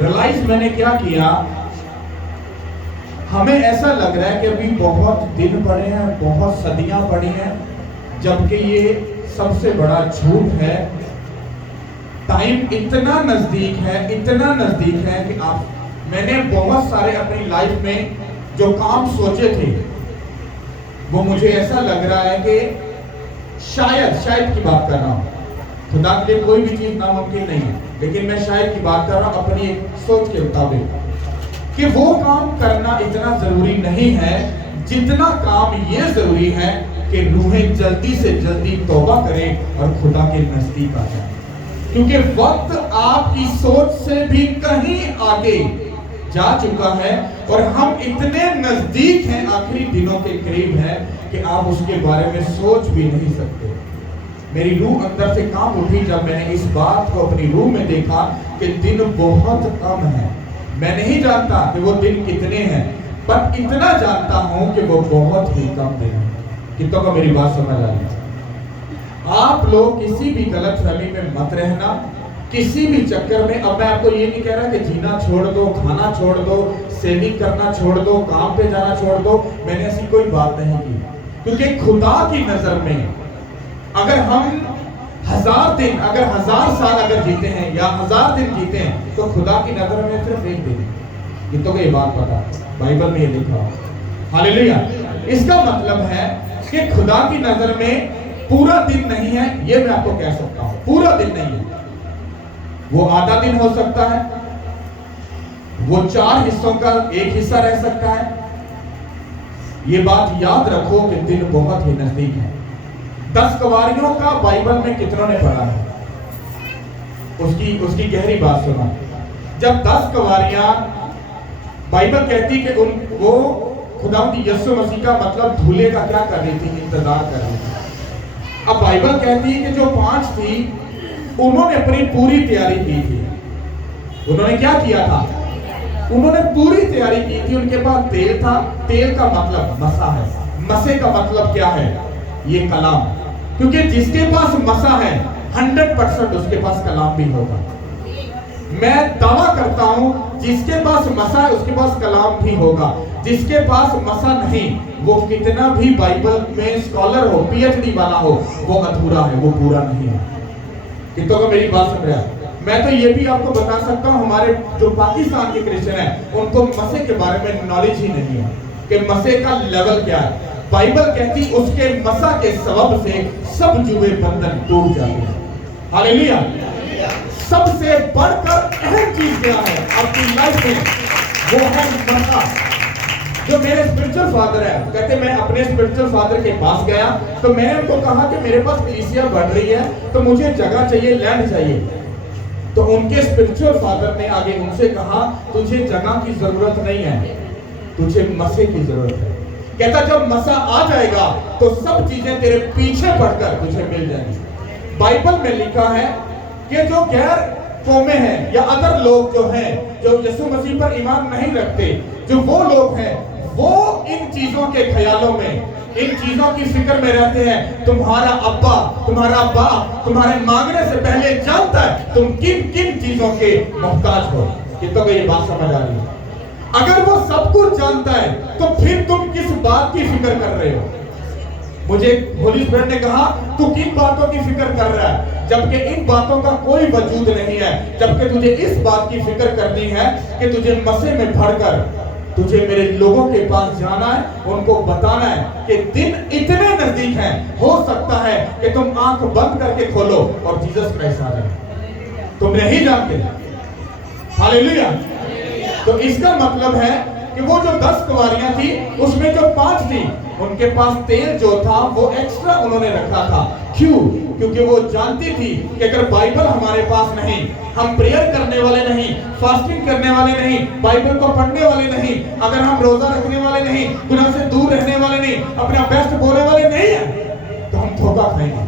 Realise मैंने क्या किया, हमें ऐसा लग रहा है कि अभी बहुत दिन पड़े हैं, बहुत सदियां पड़ी हैं, जबकि ये सबसे बड़ा झूठ है। टाइम इतना नजदीक है, इतना नजदीक है कि मैंने बहुत सारे अपनी लाइफ में जो काम सोचे थे वो मुझे ऐसा लग रहा है कि शायद की बात कर रहा हूं। खुदा के लिए कोई भी चीज नामुमकिन नहीं है, लेकिन मैं शायद की बात कर रहा हूं अपनी एक सोच के मुताबिक, कि वो काम करना इतना जरूरी नहीं है जितना काम ये जरूरी है कि रूहें जल्दी से जल्दी तौबा करें और खुदा के नजदीक आ जाएं, क्योंकि वक्त आपकी सोच से भी कहीं आगे जा चुका है और हम इतने नजदीक हैं, आखिरी दिनों के करीब है कि आप उसके बारे में सोच भी नहीं सकते। मेरी रूह अंदर से कांप उठी जब मैंने इस बात को अपनी रूह में देखा कि दिन बहुत कम है। मैं नहीं जानता कि वो दिन कितने हैं, पर इतना जानता हूं कि वो बहुत ही कम दिन है। कितनों को मेरी बात समझ आ रही है? आप लोग किसी भी गलतफहमी में मत रहना, किसी भी चक्कर में। अब मैं आपको ये नहीं कह रहा कि जीना छोड़ दो, खाना छोड़ दो, सेविंग करना छोड़ दो, काम पे जाना छोड़ दो, मैंने ऐसी कोई बात नहीं की। क्योंकि खुदा की नजर में अगर हम 1000 दिन, अगर 1000 साल अगर जीते हैं या 1000 दिन जीते हैं, तो खुदा की नजर में सिर्फ एक दिन है। ये तो ये बात पता, बाइबल में ये लिखा है। हालेलुया। इसका मतलब है कि खुदा की नजर में पूरा दिन नहीं है, ये मैं आपको कह सकता हूं, पूरा दिन नहीं है। वो आधा दिन हो सकता है, वो 4 हिस्सों का एक हिस्सा रह सकता है। ये बात याद रखो कि दिन बहुत ही नजदीक है। 10 कवारियों का बाइबल में कितनों ने पढ़ा है? उसकी गहरी बात सुना। जब 10 कवारियां, बाइबल कहती कि वो खुदावंद यीशु मसीह का मतलब धूले का क्या कर रही थी? इंतजार कर रही थी। अब बाइबल कहती है कि जो 5 थी उन्होंने अपनी पूरी तैयारी की थी। उन्होंने क्या किया था? उन्होंने पूरी तैयारी की थी। उनके पास तेल था। तेल का मतलब मसा है। मसे का मतलब क्या है? ये कलाम। क्योंकि जिसके पास मसा है 100% उसके पास कलाम भी होगा। मैं दावा करता हूं जिसके पास मसा है उसके पास कलाम भी होगा। जिसके पास मसा नहीं, वो कितना भी बाइबल में स्कॉलर हो, पीएचडी वाला हो, वो अधूरा है, वो पूरा नहीं है। कितनों को मेरी बात सुन रहा है? मैं तो ये भी आपको बता सकता हूं, हमारे जो पाकिस्तान के क्रिश्चियन हैं उनको मसे के बारे में नॉलेज ही नहीं है कि मसे का लेवल क्या है। बाइबल कहती उसके मसा के सबब से सब जुए बंधन टूट जाते हैं। हालेलुया। सबसे बढ़कर अहम चीज क्या है आपकी लाइफ में? वो है मसा। जो मेरे स्पिरिचुअल फादर है, कहते मैं अपने स्पिरिचुअल फादर के पास गया तो मैंने उनको कहा कि मेरे पास कलीसिया बढ़ रही है तो मुझे जगह चाहिए, लैंड चाहिए। तो उनके स्पिरिचुअल फादर ने आगे उनसे कहा तुझे जगह की जरूरत नहीं है, तुझे मसे की जरूरत है। कहता जब मसा आ जाएगा तो सब चीजें तेरे पीछे पड़कर तुझे मिल जाएंगी। बाइबल में लिखा है कि जो गैर कौमें हैं या अदर लोग जो हैं, जो यीशु मसीह पर ईमान नहीं रखते, जो वो लोग हैं, वो इन चीजों के ख्यालों में, इन चीजों की फिक्र में रहते हैं। तुम्हारा अब्बा, तुम्हारा बाप तुम्हारे मांगने से पहले जानता है तुम किन किन चीजों के मोहताज हो। कितनों को ये बात समझ आ रही है? अगर वो सब कुछ जानता है तो फिर तुम किस बात की फिक्र कर रहे हो? मुझे होली स्पिरिट ने कहा तू किन बातों की फिक्र कर रहा है, जबकि इन बातों का कोई वजूद नहीं है। जबकि तुझे इस बात की फिक्र करनी है कि तुझे मसे में भरकर तुझे मेरे लोगों के पास जाना है, उनको बताना है कि दिन इतने नजदीक हैं, हो सकता है कि तुम आंख बंद करके खोलो और जीसस क्राइस्ट आ जाए। तुम नहीं जानते। हालेलुया। तो इसका मतलब है कि वो जो 10 कुंवारियां थी उसमें जो 5 थी उनके पास तेल जो था वो एक्स्ट्रा उन्होंने रखा था। क्यों? क्योंकि वो जानती थी कि अगर बाइबल हमारे पास नहीं, हम प्रेयर करने वाले नहीं, फास्टिंग करने वाले नहीं, बाइबल को पढ़ने वाले नहीं, अगर हम रोजा रखने वाले नहीं, गुनाह से दूर रहने वाले नहीं, अपना बेस्ट बोलने वाले नहीं है, तो हम धोखा खाएंगे।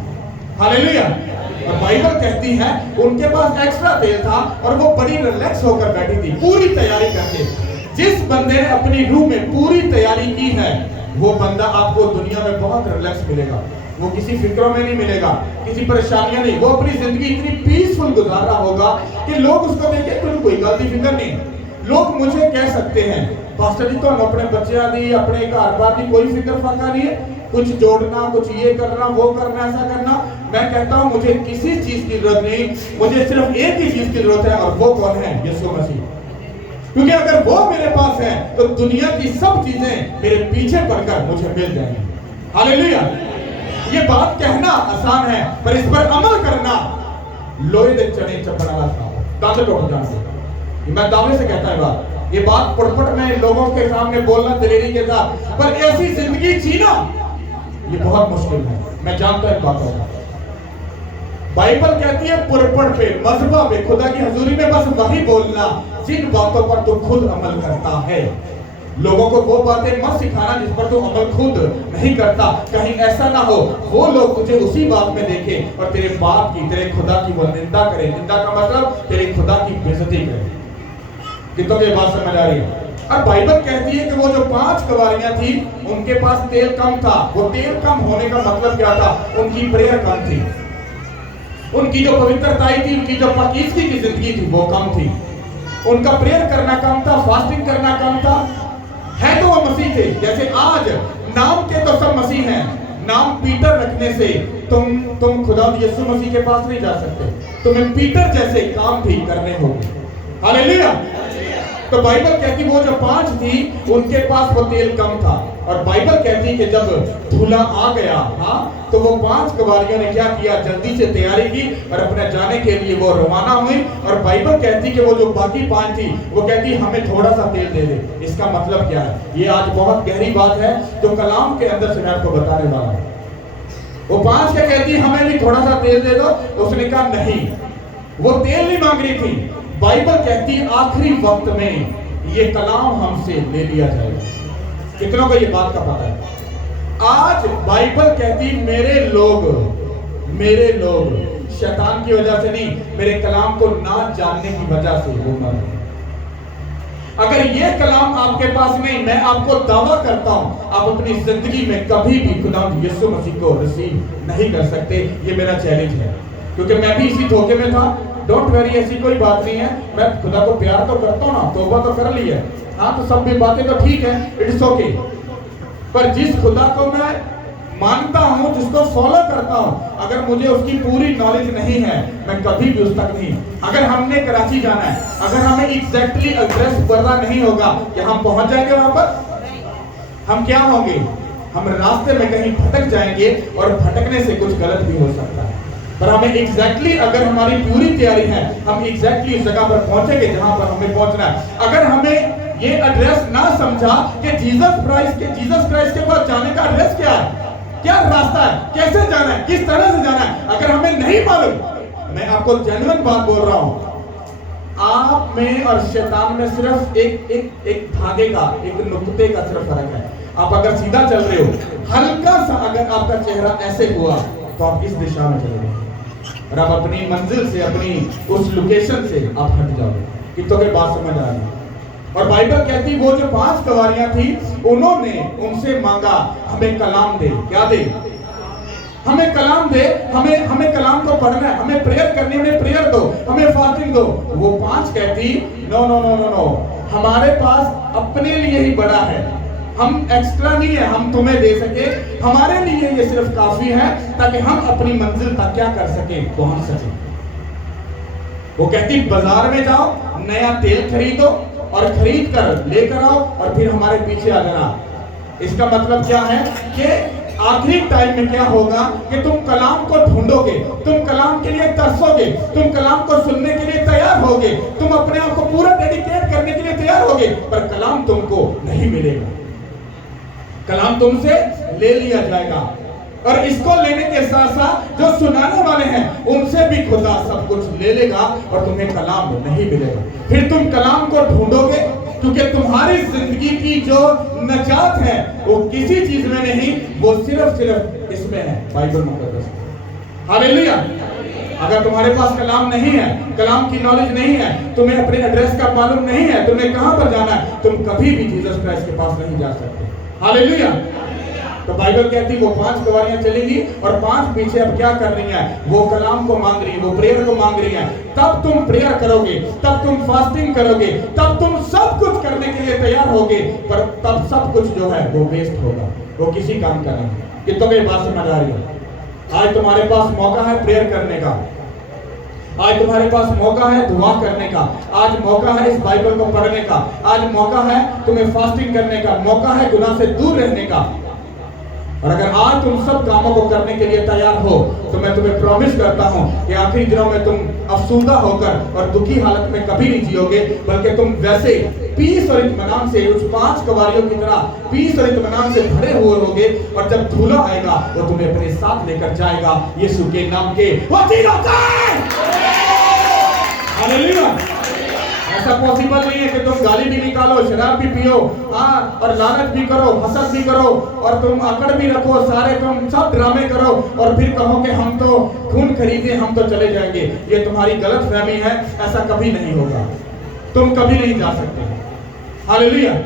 हालेलुया। और बाइबल कहती है उनके पास एक्स्ट्रा तेल था और वो बड़ी रिलैक्स होकर बैठी थी, पूरी तैयारी करके। जिस बंदे ने अपनी रूह में पूरी तैयारी की है वो बंदा आपको दुनिया में बहुत रिलैक्स मिलेगा। वो किसी फिक्रों में नहीं मिलेगा, किसी परेशानियां नहीं, वो अपनी जिंदगी इतनी पीसफुल गुजार रहा होगा कि लोग उसको देखें तो कोई गलती फिक्र नहीं। लोग मुझे कह सकते हैं पास्टर जी तो अपने बच्चों की अपने घर बार की कोई फिक्र फाका नहीं है, कुछ जोड़ना, कुछ ये करना, वो करना, ऐसा करना। मैं कहता हूं मुझे किसी चीज की जरूरत नहीं, मुझे सिर्फ एक ही चीज की जरूरत है और वो कौन है? यीशु मसीह। क्योंकि अगर वो मेरे पास है तो दुनिया की सब चीजें मेरे पीछे पड़कर मुझे मिल जाएंगी। हालेलुया। ये बात कहना आसान है पर इस पर अमल करना लोहे दे चने चपड़ वाला दांत टूट जाते। मैं दावे से कहता है बात, ये बात पुटपुट में लोगों के सामने बोलना दिलेरी के साथ, पर ऐसी जिंदगी जीना ये बहुत मुश्किल है। मैं जानता हूं बात होगा। बाइबल कहती है पुरपट पे, मजहबा पे, खुदा की हजूरी में बस वही बोलना जिन बातों पर तू खुद अमल करता है। लोगों को वो बातें मत सिखाना जिस पर तू अमल खुद नहीं करता। कहीं ऐसा ना हो वो लोग तुझे उसी बात में देखें और तेरे बाप की, तेरे खुदा की वो निंदा करें। निंदा का मतलब तेरे खुदा की बेइज्जती करें। कितनों की बात समझ आ रही है? और बाइबल कहती है कि वो जो 5 कवारियां थी उनके पास तेल कम था। वो तेल कम होने का मतलब क्या था? उनकी प्रेयर कम थी, उनकी जो पवित्रता थी, उनकी जो पाकीज़गी की जिंदगी थी वो कम थी, उनका प्रेयर करना कम था, फास्टिंग करना कम था। है तो वो मसीह थे। जैसे आज नाम के तो सब मसीह हैं, नाम पीटर रखने से तुम खुदा यीशु मसीह के पास नहीं जा सकते, तुम्हें पीटर जैसे काम भी करने होंगे। हालेलुया। तो बाइबल कहती वो जो 5 थी उनके पास वो तेल कम था और बाइबल कहती कि जब दूल्हा आ गया, हाँ, तो वो 5 कवारियों ने क्या किया? जल्दी से तैयारी की और अपने जाने के लिए वो रवाना हुई। और बाइबल कहती कि वो जो बाकी 5 थी वो कहती हमें थोड़ा सा तेल दे दे। इसका मतलब क्या है? ये आज बहुत गहरी बात है जो कलाम के अंदर से मैं आपको बताने वाला हूं। वो 5 क्या कहती हमें भी थोड़ा सा तेल दे दो। उसने कहा नहीं, वो तेल नहीं मांग रही थी। बाइबल कहती आखिरी वक्त में ये कलाम हमसे ले लिया जाएगा। कितनों को ये बात का पता है? आज बाइबल कहती मेरे लोग शैतान की वजह से नहीं, मेरे कलाम को ना जानने की वजह से वो मर गए। अगर ये कलाम आपके पास नहीं, मैं आपको दावा करता हूं आप अपनी जिंदगी में कभी भी खुदा यीशु मसीह को रिसीव नहीं कर सकते। ये मेरा चैलेंज है क्योंकि मैं भी इसी धोखे में था। डोंट वरी, ऐसी कोई बात नहीं है। मैं खुदा को प्यार तो करता हूँ ना, तौबा तो कर ली है, हाँ, तो सब भी बातें तो ठीक है, इट्स ओके। पर जिस खुदा को मैं मानता हूँ, जिसको फॉलो करता हूँ, अगर मुझे उसकी पूरी नॉलेज नहीं है मैं कभी भी उस तक नहीं। अगर हमने कराची जाना है, अगर हमें एग्जैक्टली एड्रेस पता नहीं होगा कि हम पहुंच जाएंगे वहां पर, हम क्या होंगे? हम रास्ते में कहीं भटक जाएंगे और भटकने से कुछ गलत भी हो सकता है। पर हमें एग्जैक्टली अगर हमारी पूरी तैयारी है, हम एग्जैक्टली उस जगह पर पहुंचेंगे जहां पर हमें पहुंचना है। अगर हमें ये एड्रेस ना समझा कि जीसस क्राइस्ट के पास जाने का एड्रेस क्या है, क्या रास्ता है, कैसे जाना है, किस तरह से जाना है, अगर हमें नहीं मालूम, मैं आपको जेन्युइन बात बोल रहा हूं, आप में और शैतान में सिर्फ एक धागे का, एक नुक्ते का सिर्फ फर्क है। आप अगर सीधा चल रहे हो, हल्का सा अगर आपका चेहरा ऐसे हुआ तो आप इस दिशा में चलोगे और आप अपनी मंजिल से, अपनी उस लोकेशन से आप हट जाओगे। कितनों की बात समझ आ रही? और बाइबल कहती वो जो 5 कवारियां थी उन्होंने उनसे मांगा हमें कलाम दे। क्या दे? हमें कलाम दे, हमें कलाम को पढ़ना है, हमें प्रेयर करनी, हमें प्रेयर दो, हमें फास्टिंग दो। वो 5 कहती no no no no no, हमारे पास अपने लिए ही बड़ा है, हम एक्स्ट्रा नहीं है, हम तुम्हें दे सके, हमारे लिए ये सिर्फ काफी है ताकि हम अपनी मंजिल तक क्या कर सके, पहुंच सके। वो कहती बाजार में जाओ, नया तेल खरीदो और खरीद कर लेकर आओ और फिर हमारे पीछे आ जाना। इसका मतलब क्या है कि आखिरी टाइम में क्या होगा कि तुम कलाम को ढूंढोगे, तुम कलाम के लिए तरसोगे, तुम कलाम को सुनने के लिए तैयार होगे, तुम अपने आप को पूरा डेडिकेट करने के लिए तैयार होगे, पर कलाम तुमको नहीं मिलेगा, कलाम तुमसे ले लिया जाएगा। और इसको लेने के साथ साथ जो सुनाने वाले हैं उनसे भी खुदा सब कुछ ले लेगा और तुम्हें कलाम नहीं मिलेगा। फिर तुम कलाम को ढूंढोगे क्योंकि तुम्हारी जिंदगी की जो नजात है वो किसी चीज में नहीं, वो सिर्फ इसमें है, बाइबल मुकद्दस। हालेलुया। अगर तुम्हारे पास कलाम नहीं है, कलाम की नॉलेज नहीं है, तुम्हें अपने एड्रेस का मालूम नहीं है, तुम्हें कहां पर जाना है, तुम कभी भी जीसस क्राइस्ट के पास नहीं जा सकते। हालेलुया। तो बाइबल कहती है वो 5 गवारियां चलेंगी और 5 पीछे अब क्या कर रही हैं, वो कलाम को मांग रही है, वो प्रेयर को मांग रही है। तब तुम प्रेयर करोगे, तब तुम फास्टिंग करोगे, तब तुम सब कुछ करने के लिए तैयार होगे, पर तब सब कुछ जो है वो वेस्ट होगा, वो किसी काम का नहीं। कि तुम्हें बात समझ आ रही है? आज तुम्हारे पास मौका है प्रेयर करने का, आज तुम्हारे पास मौका है दुआ करने का, आज मौका है इस बाइबल को पढ़ने का, आज मौका है तुम्हें फास्टिंग करने का, मौका है गुनाह से दूर रहने का। और अगर आज तुम सब कामों को करने के लिए तैयार हो तो मैं तुम्हें प्रॉमिस करता हूं कि आखिरी दिनों में तुम अफसुर्दा होकर और दुखी हालत में कभी नहीं जियोगे, बल्कि तुम वैसे पीस और इत्मीनान से उस 5 गवारियों की तरह पीस और इत्मीनान से भरे हुए होगे। और जब धूला आएगा वो तुम्हें अपने साथ लेकर जाएगा यीशु के नाम के वसीले से। हालेलुया। ऐसा पॉसिबल नहीं है कि तुम गाली भी निकालो, शराब भी पियो, हाँ, और लानत भी करो, हसद भी करो, और तुम आकड़ भी रखो, सारे तुम सब ड्रामे करो और फिर कहो कि हम तो खून खरीदे, हम तो चले जाएंगे। ये तुम्हारी गलत फहमी है, ऐसा कभी नहीं होगा, तुम कभी नहीं जा सकते। हालेलुया।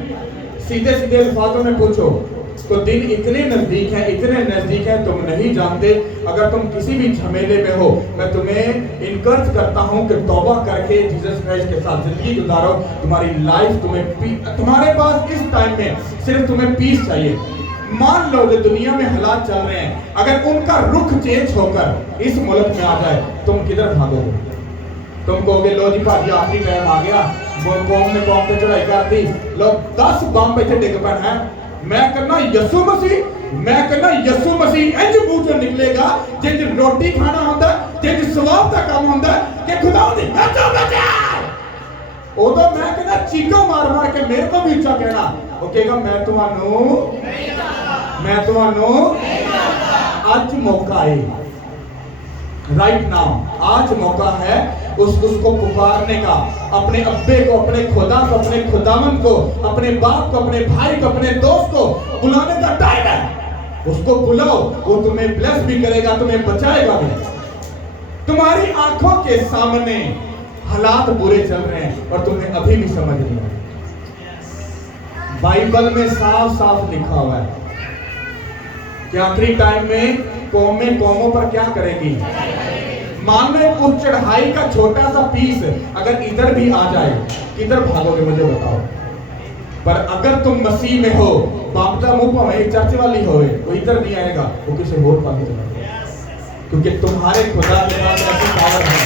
सीधे सीधे अल्फाजों में पूछो तो दिन इतने नजदीक है, इतने नजदीक है तुम नहीं जानते। अगर तुम किसी भी झमेले में हो, मैं तुम्हें इनकरेज करता हूं कि तौबा करके जीसस क्राइस्ट के साथ जिंदगी गुजारो। तुम्हारी लाइफ तुम्हारे पास इस टाइम में सिर्फ तुम्हें पीस चाहिए। मान लो जो दुनिया में हालात चल रहे हैं, अगर उनका रुख चेंज होकर इस मुल्क में आ जाए, तुम किधर भागोगे? तुम कहोगे लो जी भाजी आखिरी टाइम आ गया, कौम ने कौम पे चढ़ाई कर दी, लो 10 बम इतने डिग पैन है, मैं कहना यीशु मसीह इंज मुंह चों निकलेगा जिंज रोटी खाना होता है, जिंज सवाब का काम होता है कि खुदा दी बचा बचा, उदों मैं कहना चीका मार मार के मेरे को भी उच्चा कहना, वो कहेगा मैं ਤੁਹਾਨੂੰ आज मौका है, राइट नाउ आज मौका है उसको पुकारने का, अपने अब्बे को, अपने खुदा को, अपने खुदावन को, अपने बाप को, अपने भाई को, अपने दोस्त को बुलाने का टाइम है। उसको बुलाओ, वो तुम्हें ब्लेस भी करेगा, तुम्हें बचाएगा भी। तुम्हारी आंखों के सामने हालात बुरे चल रहे हैं और तुम्हें अभी भी समझ नहीं है। बाइबल में साफ साफ लिखा हुआ है कि आखिरी टाइम में कौमें कौमों पर क्या करेगी। मान लो उस चढ़ाई का छोटा सा पीस अगर इधर भी आ जाए, किधर भागोगे मुझे बताओ। पर अगर तुम मसीह में हो, बापदा मुंह भावे चर्च वाली होवे, वो इधर नहीं आएगा, वो किसी और पास चला, क्योंकि तुम्हारे खुदा के पास ऐसी पावर है।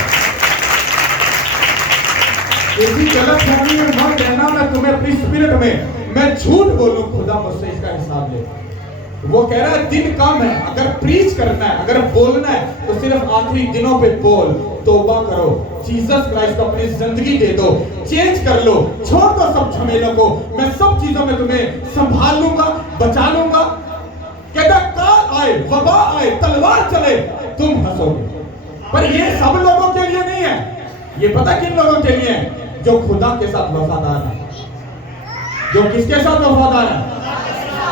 इसी गलत फहमी में मत रहना मैं तुम्हें अपनी स्पिरिट में मैं झूठ बोलूं, खुदा मुझसे इसका हिसाब ले। वो कह रहा है दिन कम है, अगर प्रीच करना है, अगर बोलना है तो सिर्फ आखिरी दिनों पे बोल, तौबा करो, जीसस क्राइस्ट को अपनी जिंदगी दे दो, चेंज कर लो, छोड़ दो सब झमेलों को, मैं सब चीजों में तुम्हें संभाल लूंगा, बचा लूंगा। कहता काल आए, वबा आए, तलवार चले, तुम हंसोगे। पर ये सब लोगों के लिए नहीं है, ये पता किन लोगों के लिए है? जो खुदा के साथ वफादार है। जो किसके साथ वफादार है?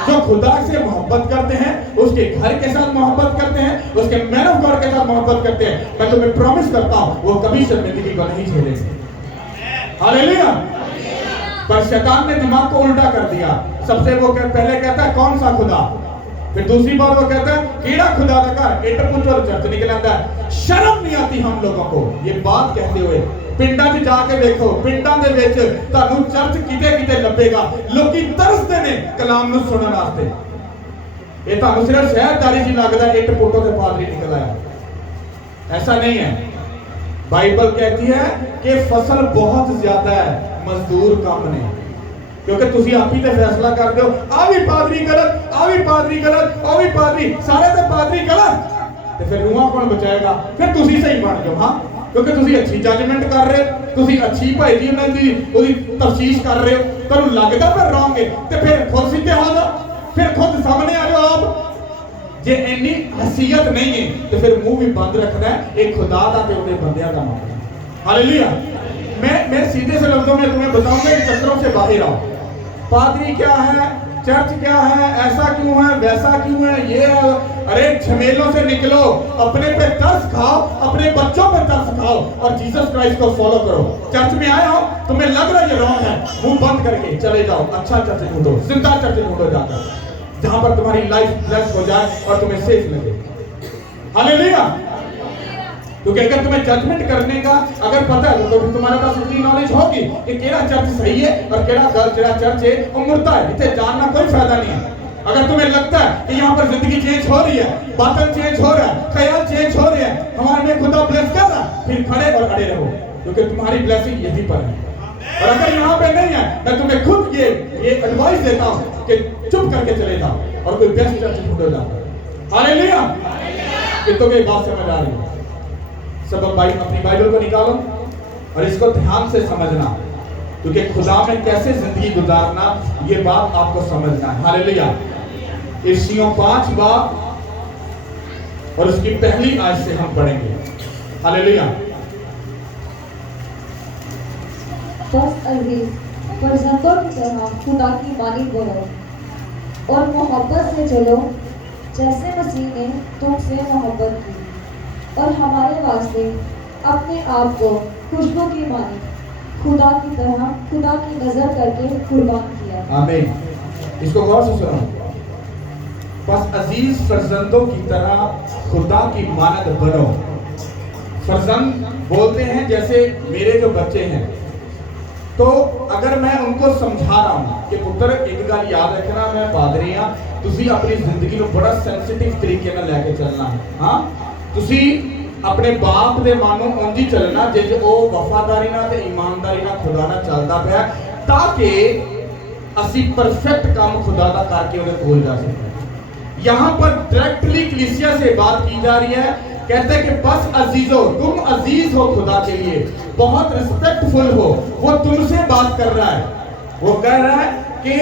जो खुदा से मोहब्बत करते हैं, उसके घर के साथ मोहब्बत करते हैं, उसके मैन ऑफ गॉड के साथ मोहब्बत करते हैं। मैं तुम्हें प्रॉमिस करता हूं वो कभी शर्मिंदगी को नहीं झेलेंगे। हालेलुया। पर शैतान ने दिमाग को उल्टा कर दिया। सबसे वो पहले कहता है कौन सा खुदा, फिर दूसरी बार वो कहता है कीड़ा खुदा का घर इट पुत्र चर्च निकल आता है। शर्म नहीं आती हम लोगों को ये बात कहते हुए। पिंडां 'ਚ जाके देखो, पिंडां दे विच ਤੁਹਾਨੂੰ चर्च किते ਲੱਭੇਗਾ, ਲੋਕੀ ਤਰਸਦੇ ਨੇ ਕਲਾਮ ਨੂੰ ਸੁਣਨ ਵਾਸਤੇ। ਇਹ ਤੁਹਾਨੂੰ ਸਿਰਫ ਸ਼ਹਿਰਦਾਰੀ 'ਚ ਲੱਗਦਾ ਇੱਟ ਪੁੱਟੋ ਤੇ ਪਾਦਰੀ निकल आया, ऐसा नहीं है। बाइबल कहती है कि फसल बहुत ज्यादा है, मजदूर कम ने, क्योंकि तुसी आप ही ते फैसला करते हो आ भी पादरी गलत, आ भी पादरी गलत, आ भी पादरी, सारे ते पादरी गलत, ते फिर रूहां कौन बचाएगा? फिर तुसी सही बन जाओ। हाँ, क्योंकि तुसी अच्छी जजमेंट कर रहे हो, तुसी अच्छी भाई जी उन्हां दी ओदी तफसीश कर रहे हो, तुहानू लगदा पर रॉन्ग है, ते फिर खुद सीधे आ जाओ, फिर खुद सामने आ जाओ आप। जे इन्नी हसीयत नहीं है तो फिर मुंह भी बंद रखना है। एक खुदा दा ते उहदे बंदियां दा मामला। हालेलुया। मैं सीधे से लफ्जों में तुम्हें बताऊंगा इन चक्करों से बाहर आओ। पादरी क्या है, चर्च क्या है, ऐसा क्यों है, वैसा क्यों है, ये है। अरे झमेलों से निकलो, अपने पे तरस खाओ, अपने बच्चों पे तरस खाओ और जीसस क्राइस्ट को फॉलो करो। चर्च में आए हो, तुम्हें लग रहा है ये रॉन्ग है, मुंह बंद करके चले जाओ, अच्छा चर्च ढूंढो, जिंदा चर्च ढूंढो जाकर। जहां पर तुम्हारी लाइफ ब्लेस्ड हो जाए और तुम्हें सेफ लगे। हालेलुया। क्योंकि अगर तुम्हें जजमेंट करने का अगर पता है तो फिर तुम्हारे पास इतनी नॉलेज होगी कि केड़ा चर्च सही है और केड़ा गलत, केड़ा चर्च है वो मुर्दा है, इसे जानना कोई फायदा नहीं है। अगर तुम्हें लगता है कि यहाँ पर जिंदगी चेंज हो रही है, बातन चेंज हो रहा है, ख्याल चेंज हो रहे हैं, हमारे में खुदा ब्लेस कर रहा है, फिर खड़े और अड़े रहो, क्योंकि तुम्हारी ब्लेसिंग यहीं पर है। और अगर यहाँ पे नहीं है, मैं तुम्हें खुद ये एडवाइस देता हूँ कि चुप करके चले जाओ और कोई बेस्ट चर्च ढूंढो जाओ। हालेलुया। कितनों की बात समझ आ रही है? सब भाई अपनी बाइबल को निकालो और इसको ध्यान से समझना, क्योंकि खुदा में कैसे जिंदगी गुजारना ये बात आपको समझना है। हालेलुया। इफिसियों 5 बाब और उसकी पहली आयत से हम पढ़ेंगे। हालेलुया। बस अजीज फर्जंदों की तरह खुदा की मानिंद बनो और मोहब्बत से चलो, जैसे मसीह ने तुमसे मोहब्बत की और हमारे वास्ते अपने आप को खुशबू की मानिंद खुदा की तरह खुदा की नजर करके कुर्बान किया। आमीन। इसको गौर से सुनो। बस अजीज फर्जंदों की तरह खुदा की मानद बनो। फर्जंद बोलते हैं जैसे मेरे जो बच्चे हैं, तो अगर मैं उनको समझा रहा हूं कि पुत्र एक गल याद रखना, मैं पादरी हां, तुसी अपनी जिंदगी को बड़ा सेंसिटिव तरीके नाल लेके चलना है। हां, तुसी अपने बाप दे मानो उंजी चलना जे ओ वफादारी नाल ते ईमानदारी नाल खुदा नाल चलदा पिया, ताकि असी परफेक्ट काम खुदा दा करके उहदे कोल जा सकें। यहां पर डायरेक्टली कलीसिया से बात की जा रही है। कहते हैं कि बस अजीजो, तुम अजीज हो खुदा के लिए, बहुत रिस्पेक्टफुल हो। वो तुमसे बात कर रहा है, वो कह रहा है कि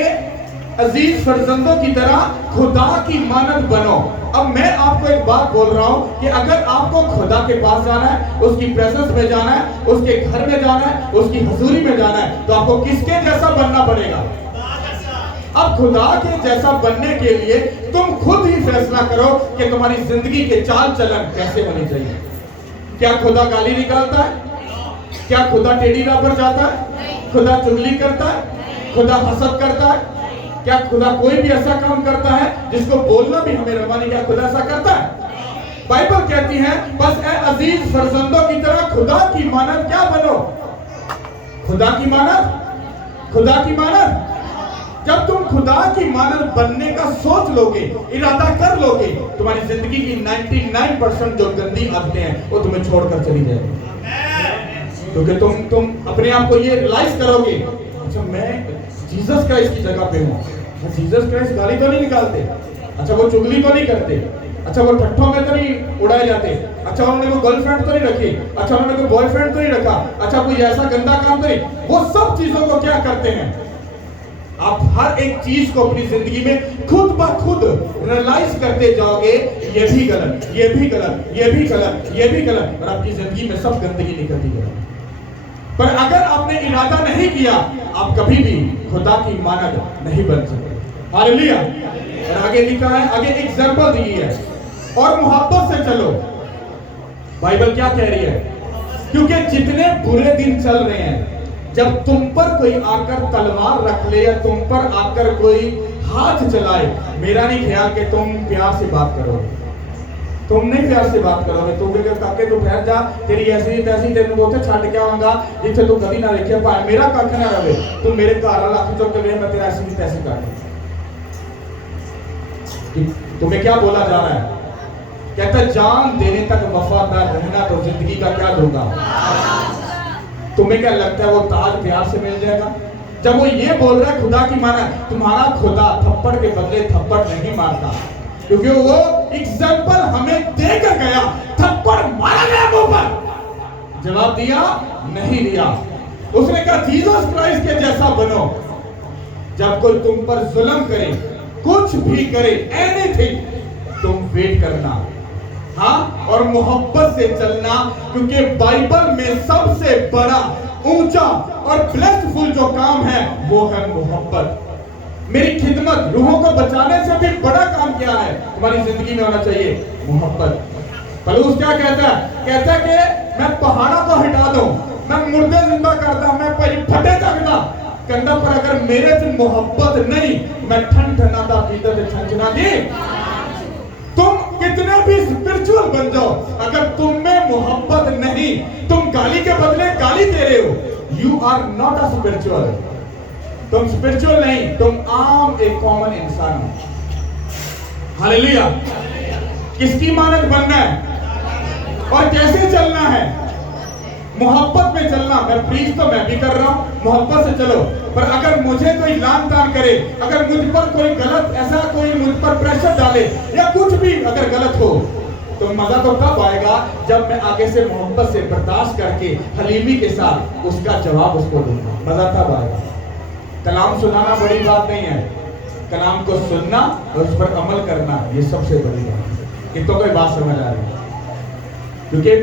अजीज फर्जंदों की तरह खुदा की मानद बनो। अब मैं आपको एक बात बोल रहा हूं कि अगर आपको खुदा के पास जाना है, उसकी प्रेजेंस में जाना है, उसके घर में जाना है, उसकी हजूरी में जाना है, तो आपको किसके जैसा बनना पड़ेगा? अब खुदा के जैसा बनने के लिए तुम खुद ही फैसला करो कि तुम्हारी जिंदगी के चाल चलन कैसे होनी चाहिए। क्या खुदा गाली निकालता है? क्या खुदा टेढ़ी राह पर जाता है? खुदा चुगली करता है? खुदा हसद करता है? क्या खुदा कोई भी ऐसा काम करता है जिसको बोलना भी हमें रवा नहीं? क्या खुदा ऐसा करता है? बाइबल कहती है बस ए अजीज फर्जंदों की तरह खुदा की मानद क्या बनो। खुदा की मानद, खुदा की मानद। जब तुम खुदा की मानद बनने का सोच लोगे, इरादा कर लोगे, तुम्हारी जिंदगी की 99% जो गंदी आदतें हैं वो तुम्हें छोड़कर चली जाएगी। क्योंकि तुम अपने आप को ये रियलाइज करोगे, अच्छा मैं जीसस क्राइस्ट की जगह पे हूँ। जीसस क्राइस्ट गाली तो नहीं निकालते, अच्छा वो चुगली तो नहीं करते, अच्छा वो ठट्ठों में तो नहीं उड़ाए जाते, अच्छा उन्होंने कोई गर्लफ्रेंड तो नहीं रखी, अच्छा उन्होंने कोई बॉयफ्रेंड तो नहीं रखा, अच्छा कोई ऐसा गंदा काम तो नहीं। वो सब चीजों को क्या करते हैं, आप हर एक चीज को अपनी जिंदगी में खुद ब खुद रियलाइज करते जाओगे, ये भी गलत, ये भी गलत, ये भी गलत, ये भी गलत, और आपकी जिंदगी में सब गंदगी निकलती है। पर अगर आपने इरादा नहीं किया, आप कभी भी खुदा की मानद नहीं बन सकते। हालेलुया। और आगे लिखा है, आगे एग्जांपल दी है, और मोहब्बत से चलो। बाइबल क्या कह रही है? क्योंकि जितने बुरे दिन चल रहे हैं, जब तुम पर कोई आकर तलवार रख ले या तुम पर आकर कोई हाथ चलाए, मेरा नहीं ख्याल कि तुम प्यार से बात करोगे। तुम नहीं प्यार से बात करोगे, तुम कहोगे काके तू ठहर जा, तेरी ऐसी तैसी तेन उथे छड्ड के आवांगा जिथे तू कभी ना देखिया, भाई मेरा कख ना रहे, तू मेरे घर वाला लख चुक के वे, मैं तेरा ऐसी तैसी कर। तुम्हें क्या बोला जा रहा है? कहता जान देने तक वफादार रहना, तो जिंदगी का क्या दूंगा। तुम्हें क्या लगता है वो ताज प्यार से मिल जाएगा? जब वो ये बोल रहा है खुदा की माना, तुम्हारा खुदा थप्पड़ के बदले थप्पड़ नहीं मारता, क्योंकि वो एग्जाम्पल हमें देकर गया। थप्पड़ मारा गया मुंह पर, जवाब दिया नहीं दिया। उसने कहा जीसस क्राइस्ट के जैसा बनो। जब कोई तुम पर जुल्म करे, कुछ भी करे, एनीथिंग, तुम वेट करना, हाँ, और मोहब्बत से चलना, क्योंकि बाइबल में सबसे बड़ा, ऊंचा और ब्लेसफुल जो काम है वो है मोहब्बत। मेरी खिदमत, रूहों को बचाने से भी बड़ा काम क्या है तुम्हारी जिंदगी में होना चाहिए? मोहब्बत। पौलुस क्या कहता है? कहता है कि मैं पहाड़ों को हटा दूं, मैं मुर्दे जिंदा करता, मैं फटे तकदा, कहता पर अगर मेरे से मोहब्बत नहीं, मैं ठंड ठंडाता पीता ते छंचना दी। तुम कितने भी स्पिरिचुअल बन जाओ, अगर तुम में मोहब्बत नहीं, तुम गाली के बदले गाली दे रहे हो, you are not a spiritual. तुम स्पिरिचुअल नहीं, तुम आम एक कॉमन इंसान हो। हालेलुया। किसकी मानक बनना है और कैसे चलना है? मोहब्बत में चलना। मैं प्रीच तो मैं भी कर रहा हूं, मोहब्बत से चलो। पर अगर मुझे कोई लान तान करे, अगर मुझ पर कोई गलत ऐसा कोई मुझ पर प्रेशर डाले या कुछ भी अगर गलत हो, तो मजा तो तब आएगा जब मैं आगे से मोहब्बत से बर्दाश्त करके हलीमी के साथ उसका जवाब उसको दूंगा। मजा तब आएगा। कलाम सुनाना बड़ी बात नहीं है, कलाम को सुनना और उस पर अमल करना ये सबसे बड़ी बात है। कि तो कोई बात समझ आ रही है? क्योंकि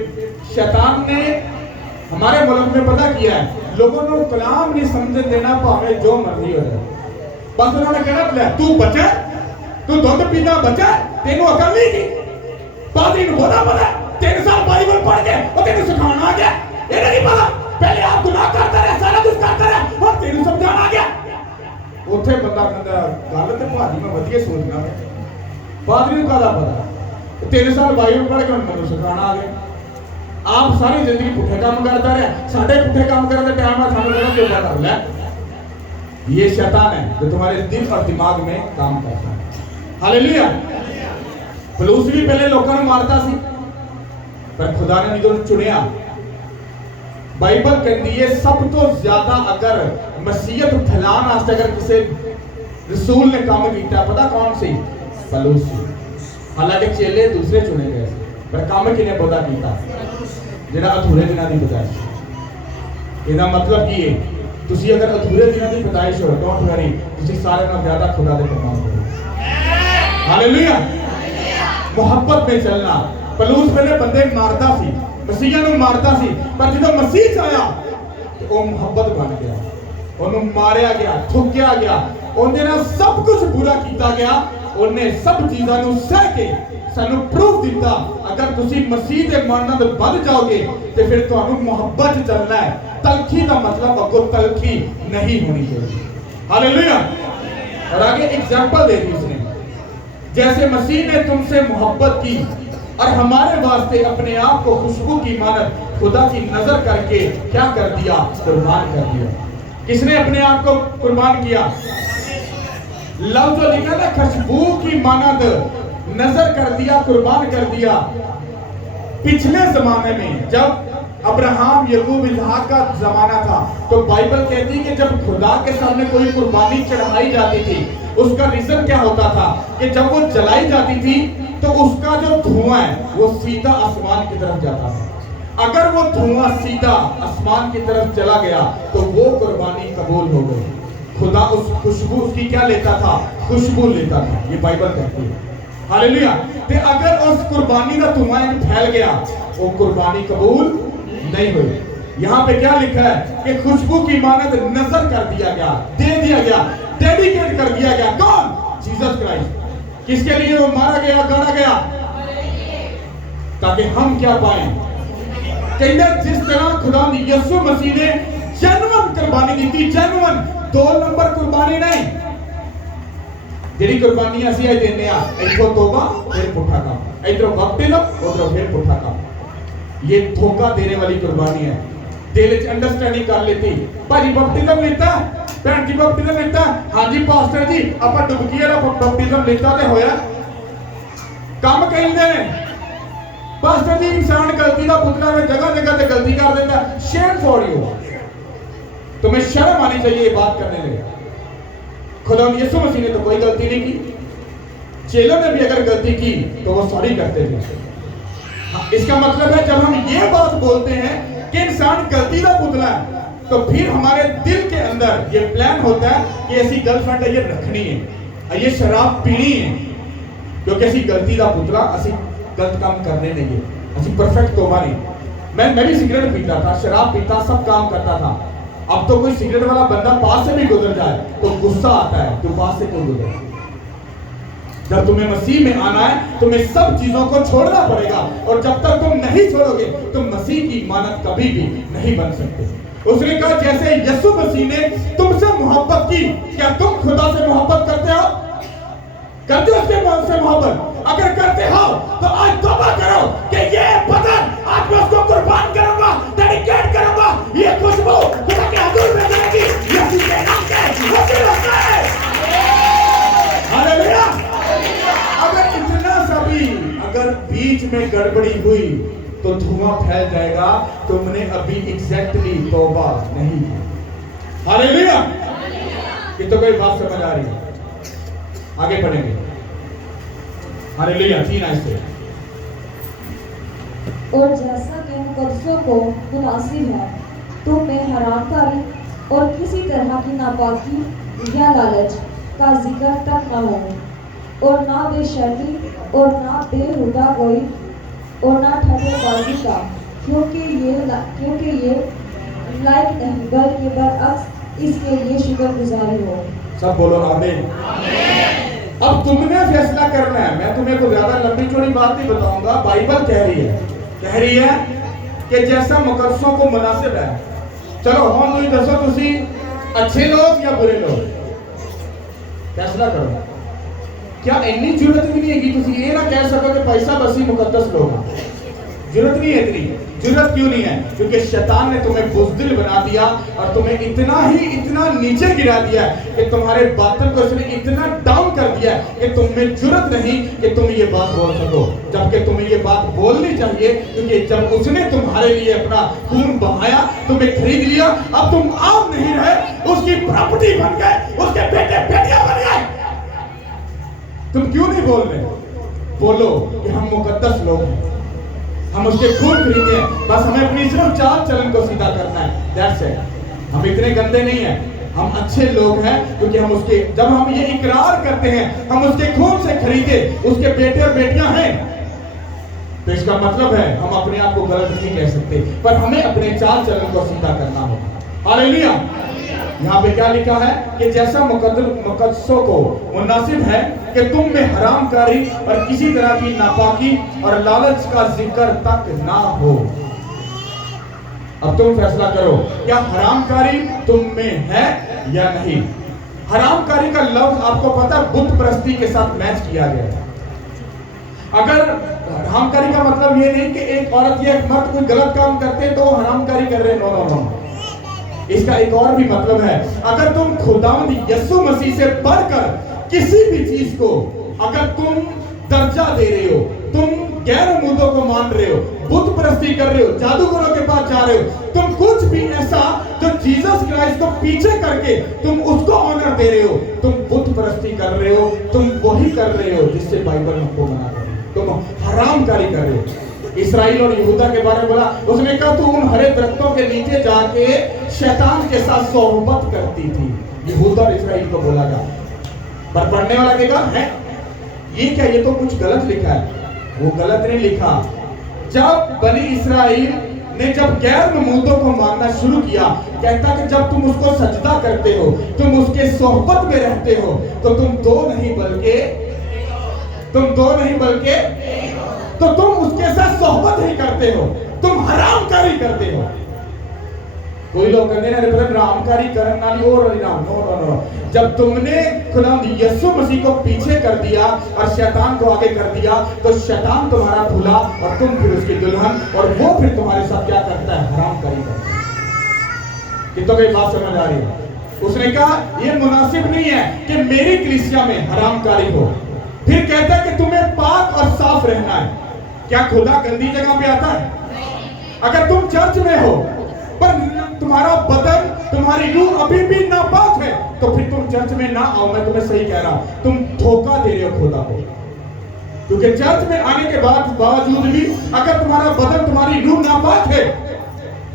शैतान ने हमारे मुल्क में पता किया है, लोगों ने कलाम नहीं समझ देना, भावे जो मर्जी हो जाए। बस उन्होंने कहना तू बचा, तू दुध पीना बचा, तेनू अकल नहीं की। पादरी ने बोला 3 साल बाइबल पढ़ के और तेनू सिखाना आ गया। ये नहीं पता पहले आप गुनाह करता रहे, सारा कुछ करता रहे और तेनू समझाना आ गया। उठे बंदा कहता गल तो भाजी मैं वधिया सोचना है, पादरी को कादा पता 3 साल बाइबल पढ़ के मैनू सिखाना आ गया। आप सारी जिंदगी पुठे काम करता रहे, साढ़े पुठे काम करने का टाइम है, सानू कहना क्यों पता ले। ये शैतान है जो तुम्हारे दिल और दिमाग में काम करता है। हालेलुया। पलूस भी पहले लोगों ने मारता सी, पर खुदा ने जो चुनिया। बाइबल कहती है सब तो ज्यादा अगर मसीहत फैलाने वास्ते अगर किसी रसूल ने काम किया, पता कौन सी? पलूस। हालांकि चेले दूसरे चुने गए, पर काम किने पता किया ਜਿਹੜਾ ਅਧੂਰੇ ਦਿਨਾਂ ਦੀ ਪਤਾਇਸ਼। ਇਹਦਾ ਮਤਲਬ ਕੀ ਹੈ? ਤੁਸੀਂ ਅਗਰ ਅਧੂਰੇ ਦਿਨਾਂ ਦੀ ਪਤਾਇਸ਼ ਹੋ, ਡੋਂਟ ਵਰੀ, ਤੁਸੀਂ ਸਾਰੇ ਨਾਲੋਂ ਜ਼ਿਆਦਾ ਖੁਦਾ ਦੇ ਕੰਮਾਂ ਕਰੋ। ਹਾਲੇਲੂਇਆ। ਮੁਹੱਬਤ ਵਿੱਚ ਚੱਲਣਾ। ਪਲੂਸ ਪਹਿਲੇ ਬੰਦੇ ਮਾਰਦਾ ਸੀ, ਮਸੀਹਾਂ ਨੂੰ ਮਾਰਦਾ ਸੀ, ਪਰ ਜਦੋਂ ਮਸੀਹ ਚ ਆਇਆ ਤੇ ਉਹ ਮੁਹੱਬਤ ਬਣ ਗਿਆ। ਉਹਨੂੰ ਮਾਰਿਆ ਗਿਆ, ਠੁਕਿਆ ਗਿਆ, ਉਹਦੇ ਨਾਲ ਸਭ ਕੁਝ ਬੁਰਾ ਕੀਤਾ ਗਿਆ। ਉਹਨੇ ਸਭ ਚੀਜ਼ਾਂ ਨੂੰ ਸਹਿ ਕੇ ਸਾਨੂੰ ਪ੍ਰੂਫ ਦਿੱਤਾ ਅਗਰ ਤੁਸੀਂ ਮਸੀਹ ਦੇ ਮਾਨੰਦ ਵੱਧ ਜਾਓਗੇ ਤੇ ਫਿਰ ਤੁਹਾਨੂੰ ਮੁਹੱਬਤ ਚੱਲਣਾ ਹੈ। ਤਲਖੀ ਦਾ मतलब अगो तलखी नहीं होनी चाहिए। हालेलुया। और आगे एग्जाम्पल दे दी उसने, जैसे मसीह ने तुमसे मोहब्बत की और हमारे वास्ते अपने आप को खुशबू की मानत खुदा की नजर करके क्या कर दिया? कुर्बान कर दिया। किसने अपने आप को कुर्बान किया? लफ्ज जो लिखा ना, खुशबू की मानत नजर कर दिया, कुर्बान कर दिया। पिछले जमाने में जब अब्राहम, याकूब, इसहाक का जमाना था, तो बाइबल कहती है कि जब खुदा के सामने कोई कुर्बानी चढ़ाई जाती थी, उसका रीजन क्या होता था कि जब वो जलाई जाती थी तो उसका जो धुआं है वो सीधा आसमान की तरफ जाता था। अगर वो धुआं सीधा आसमान की तरफ चला गया तो वो कुर्बानी कबूल हो गई। खुदा उस खुशबू उसकी क्या लेता था? खुशबू लेता था। ये बाइबल कहती है। हालेलुया। ते अगर उस कुर्बानी का धुआं फैल गया, वो कुर्बानी कबूल नहीं हुई। यहाँ पे क्या लिखा है कि खुशबू की मानत नजर कर दिया गया, दे दिया गया, डेडिकेट कर दिया गया। कौन? Jesus Christ. किसके लिए वो मारा गया, गाड़ा गया? ताकि हम क्या पाए? कहते जिस तरह खुदा यीशु मसीह ने जेन्युइन कुर्बानी दी थी, जेन्युइन 2 नंबर कुर्बानी नहीं। ਜਿਹੜੀ ਕੁਰਬਾਨੀ ਅਸੀਂ ਅੱਜ ਦਿੰਦੇ ਆ, ਇੱਥੋਂ ਤੋਬਾ ਫਿਰ ਪੁੱਠਾ ਕੰਮ, ਇੱਧਰੋਂ ਬਪਤਿਜ਼ਮ ਉਧਰੋਂ ਫਿਰ ਪੁੱਠਾ ਕੰਮ। ये धोखा देने वाली कुर्बानी है। दिल च अंडरस्टैंडिंग कर लेती, भाजी बपतिज्म लेता, भैन जी बपतिज्म लेता, हाँ जी पास्टर जी आप डुबकी वाला बपतिज्म लेता तो होया। काम कहते हैं पास्टर जी इंसान गलती का पुतला में जगह जगह पे गलती कर देता। Shem for you. तुम्हें शर्म आनी चाहिए ये बात करने में। खुदा यीशु मसीह ने तो कोई गलती नहीं की, चेलों ने भी अगर गलती की तो वो सॉरी करते थे। इसका मतलब है जब हम ये बात बोलते हैं कि इंसान गलती का पुतला है, तो फिर हमारे दिल के अंदर ये प्लान होता है कि ऐसी गर्लफ्रेंड ये रखनी है, ये शराब पीनी है, क्योंकि ऐसी गलती का पुतला, ऐसी गलत काम करने नहीं है, ऐसी परफेक्ट तौबा नहीं। मैं भी सिगरेट पीता था, शराब पीता, सब काम करता था। अब तो कोई सिगरेट वाला बंदा पास से भी गुजर जाए तो गुस्सा आता है, तो पास से कोई गुजर। जब तुम्हें मसीह में आना है, तुम्हें सब चीजों को छोड़ना पड़ेगा, और जब तक तुम नहीं छोड़ोगे तुम मसीह की मानत कभी भी नहीं बन सकते। उसने कहा जैसे यीशु मसीह ने तुमसे खुदा से मोहब्बत करते हो? करते हो उसके मन से मोहब्बत? अगर करते हो तो आज तौबा करो कि ये बदन आज मैं उसको कुर्बान करूंगा, डेडिकेट करूंगा। ये खुशबू खुदा के हुजूर में जाएगी, यीशु के नाम पे वसूल होता है। हालेलुया। अगर इतना सा भी अगर बीच में गड़बड़ी हुई तो धुआं फैल जाएगा। तुमने अभी एग्जैक्टली तौबा नहीं की। हालेलुया। ये तो कोई बात समझ आ रही है? आगे बढ़ेंगे। हालेलुया। 3 आयत से। और जैसा कि मुकद्दसों को मुनासिब है तुम में हरामकारी और किसी तरह की नापाकी या लालच का जिक्र तक न हो, और ना बेशर्मी और ना बेहुदा गोई और ना ठगेबाजी का, क्योंकि ये लायक नहीं, बल्कि बरअक्स इसके लिए शुक्रगुजारी हो। सब बोलो आमीन। अब तुमने फैसला करना है। मैं तुम्हें को ज्यादा लंबी चौड़ी बात नहीं बताऊंगा। बाइबल कह रही है कि जैसा मुकद्दसों को मुनासिब है। चलो हम तुम दसो तुसी अच्छे लोग या बुरे लोग? फैसला करो। क्या इतनी जरूरत भी नहीं है कि तुसी ये ना कह सको कि पैसा बसी मुकद्दस लोग हैं? जरूरत नहीं है इतनी। जरूरत क्यों नहीं है? क्योंकि शैतान ने तुम्हें बुज़दिल बना दिया और तुम्हें इतना नीचे गिरा दिया कि तुम्हारे बातों को उसने इतना डाउन कर दिया कि तुम्हें जरूरत नहीं कि तुम ये बात बोल सको, जबकि तुम्हें ये बात बोलनी चाहिए। क्योंकि जब उसने तुम्हारे लिए अपना खून बहाया, तुम्हें खरीद लिया, अब तुम आम नहीं रहे, उसकी प्रॉपर्टी बन गए, उसके बेटे बेटियां बन गए। तुम क्यों नहीं बोल रहे? बोलो कि हम मुकद्दस लोग हैं, हम उसके खून खरीदे हैं। बस हमें अपनी सिर्फ चाल चलन को सीधा करना है। That's it. हम इतने गंदे नहीं हैं, हम अच्छे लोग हैं। क्योंकि हम उसके, जब हम ये इकरार करते हैं हम उसके खून से खरीदे, उसके बेटे और बेटियां हैं, तो इसका मतलब है हम अपने आप को गलत नहीं कह सकते, पर हमें अपने चाल चलन को सीधा करना होगा। हालेलुया। यहाँ पे क्या लिखा है कि जैसा मुकद्दसों को मुनासिब है कि तुम में हरामकारी और किसी तरह की नापाकी और लालच का जिक्र तक ना हो। अब तुम फैसला करो, क्या हरामकारी तुम में है या नहीं? हरामकारी का लफ्ज आपको पता है बुत परस्ती के साथ मैच किया गया है। अगर हरामकारी का मतलब ये नहीं कि एक औरत या एक मर्द कोई गलत काम करते तो हरामकारी कर रहे, नो। इसका एक और भी मतलब है, अगर तुम खुदावंद यीशु मसीह से बढ़कर किसी भी चीज को अगर तुम दर्जा दे रहे हो, तुम गैर मूदों को मान रहे हो, बुत परस्ती कर रहे हो, जादूगरों के पास जा रहे हो, तुम कुछ भी ऐसा जो जीसस क्राइस्ट को पीछे करके तुम उसको ऑनर दे रहे हो, तुम बुत परस्ती कर रहे हो, तुम वही कर रहे हो जिससे बाइबल हमको मना कर रही है। तुम हरामकारी कर रहे हो। इस्राइल और यहूदा के बारे में बोला, उसने कहा तू उन हरे दरख्तों के नीचे जाके शैतान के साथ सोहबत करती थी। यहूदा और इस्राइल को बोला था। पर पढ़ने वाला कहेगा है ये क्या, ये तो कुछ गलत लिखा है। वो गलत नहीं लिखा। जब बनी इस्राइल ने जब गैर ममूदों को मानना शुरू किया, कहता कि जब तुम उसको सजदा करते हो, तुम उसके सोहबत में रहते हो, तो तुम दो नहीं बल्कि तो तुम उसके साथ सोहबत ही करते हो, तुम हरामकारी करते हो। कोई लोग कहते हैं हरामकारी करना नहीं और नो। जब तुमने खुदावंद यीशु मसीह को पीछे कर दिया और शैतान को आगे कर दिया, तो शैतान तुम्हारा दूल्हा और तुम फिर उसकी दुल्हन, और वो फिर तुम्हारे साथ क्या करता है? हरामकारी करता है। कि तो कोई बात समझ आ रही है? उसने कहा ये मुनासिब नहीं है कि मेरी कलीसिया में हरामकारी हो। फिर कहता है कि तुम्हें पाक और साफ रहना है। क्या खुदा गंदी जगह पे आता है? अगर तुम चर्च में हो पर तुम्हारा बदन, तुम्हारी रूह अभी भी नापाक है, तो फिर तुम चर्च में ना आओ। मैं तुम्हें सही कह रहा हूं, तुम धोखा दे रहे हो खुदा को। क्योंकि चर्च में आने के बावजूद भी अगर तुम्हारा बदन, तुम्हारी रूह नापाक है,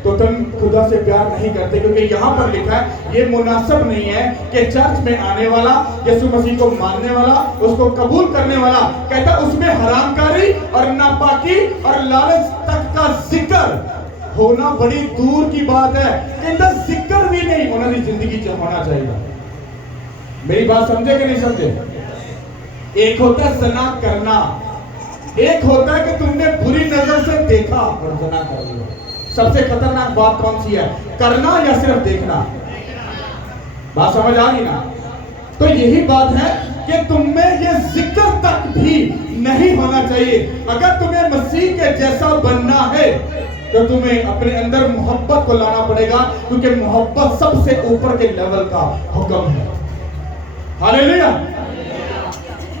तो तुम खुदा से प्यार नहीं करते। क्योंकि यहाँ पर लिखा है ये मुनासिब नहीं है कि चर्च में आने वाला, यीशु मसीह को मानने वाला, उसको कबूल करने वाला, कहता उसमें हरामकारी और नापाकी और लालच तक का जिक्र होना बड़ी दूर की बात है। कहता जिक्र भी नहीं होना, जिंदगी होना चाहिए। मेरी बात समझे कि नहीं समझे? एक होता है ज़ना करना, एक होता है कि तुमने बुरी नजर से देखा और ज़ना कर लिया। सबसे खतरनाक बात कौन सी है? करना या सिर्फ देखना? बात समझ आ रही ना? तो यही बात है कि तुम में ये जिक्र तक भी नहीं होना चाहिए। अगर तुम्हें मसीह के जैसा बनना है तो तुम्हें अपने अंदर मोहब्बत को लाना पड़ेगा, क्योंकि मोहब्बत सबसे ऊपर के लेवल का हुक्म है। हालेलुया।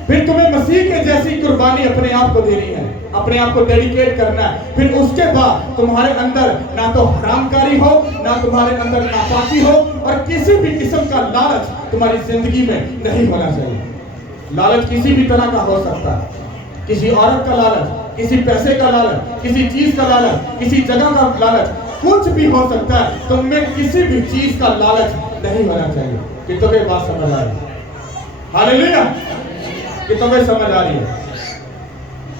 फिर तुम्हें मसीह के जैसी कुर्बानी अपने आप को देनी है, अपने आप को डेडिकेट करना है। फिर उसके बाद तुम्हारे अंदर ना तो हरामकारी हो, ना तुम्हारे अंदर नापाकी हो, और किसी भी किस्म का लालच तुम्हारी जिंदगी में नहीं होना चाहिए। लालच किसी भी तरह का हो सकता है, किसी औरत का लालच, किसी पैसे का लालच, किसी चीज का लालच, किसी जगह का लालच, कुछ भी हो सकता है। तुम में किसी भी चीज का लालच नहीं होना चाहिए। कि तुम्हें बात समझ आ रही है? हालेलुया। कि तुम्हें समझ आ रही है?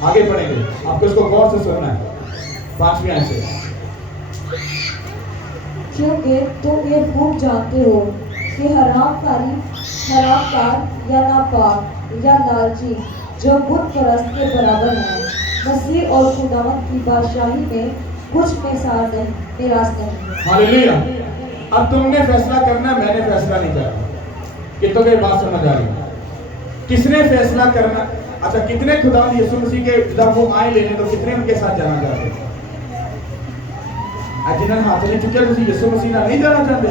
आगे बढ़ेंगे, आपको इसको गौर से सुनना है। 5वीं आयत से, क्योंकि तुम ये खूब जानते हो कि हरामकार या नापाक या लालची जो बुत परस्त के बराबर है, मसीह और खुदावंद की बादशाही में कुछ निराश नहीं। हालेलुया। अब तुमने फैसला करना, मैंने फैसला नहीं करना। कि तुम्हें बात समझ आ रही है? किसने फैसला करना? अच्छा, कितने खुदावंद यीशु मसीह के जब वो आए लेने तो कितने उनके साथ जाना चाहते थे? जिन्होंने हाथ नहीं चुके तुम यीशु मसीह ना नहीं जाना चाहते?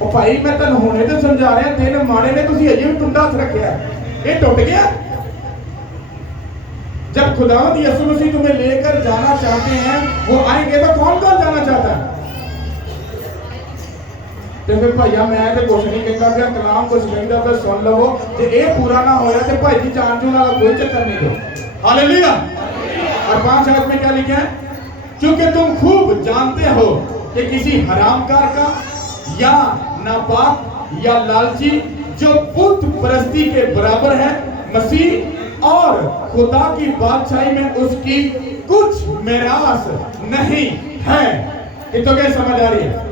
और भाई मैं तेन हुणे तो समझा रहा, तेन माड़े ने तुसी अजे भी टुंडा हथ रखा, ये टुट गया। जब खुदावंद यीशु मसीह तुम्हें लेकर जाना चाहते हैं, वो आएंगे तो कौन कौन जाना चाहता है? तो फिर भाइया मैं तो कुछ नहीं कहता, फिर कलाम कुछ कहता तो सुन लवो। जे ये पूरा ना होया तो भाई जी जान जून वाला कोई चक्कर नहीं दो। हालेलुया। और 5 आयत में क्या लिखा है? क्योंकि तुम खूब जानते हो कि किसी हरामकार का या नापाक या लालची जो बुत परस्ती के बराबर है, मसीह और खुदा की बादशाही में उसकी कुछ मिरास नहीं है। ये तो क्या समझ आ रही है?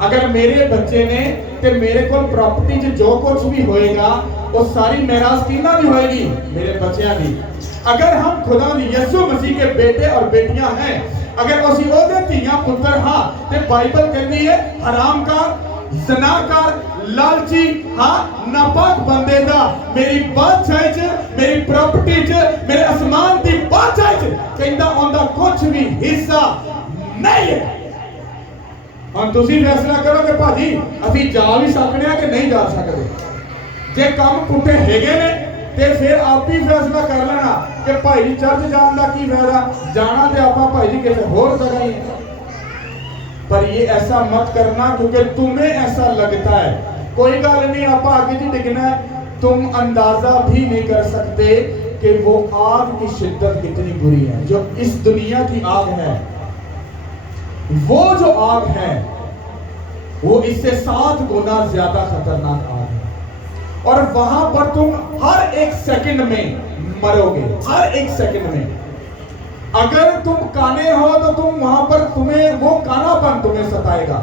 अगर मेरे बच्चे ने ते मेरे को प्रॉपर्टी च जो कुछ भी होएगा वो सारी मिरास किना भी होएगी, मेरे बच्चों की। अगर हम खुदा यीशु मसीह के बेटे और बेटियां हैं, अगर उसी ओदे धीयां पुत्र हां, ते बाइबल कहती है हरामकार, ज़नाकार, लालची, हाँ नापाक बंदे दा मेरी बादशाही च, मेरी प्रॉपर्टी च, मेरे आसमान दी बादशाही च कहंदा उनदा कुछ भी हिस्सा नहीं है। हम तुसी फैसला करो कि भाजी अभी जा भी सकते हैं कि नहीं जा सकते। जे काम पुट्ठे हैगे ने ते फिर आप ही फैसला कर लेना कि भाई चर्च जान का की फायदा, जाना तो आप भाई जी किसी होर जगह ही। पर ये ऐसा मत करना क्योंकि तुम्हें ऐसा लगता है। कोई गल नहीं, आप आगे जी डिगना है। तुम अंदाजा भी नहीं कर सकते कि वो आग की शिद्दत कितनी बुरी है। जो इस दुनिया की आग है, वो जो आग है वो इससे 7 गुना ज्यादा खतरनाक आग है। और वहां पर तुम हर एक सेकंड में मरोगे, हर एक सेकंड में। अगर तुम काने हो तो तुम वहां पर तुम्हें वो कानापन तुम्हें सताएगा।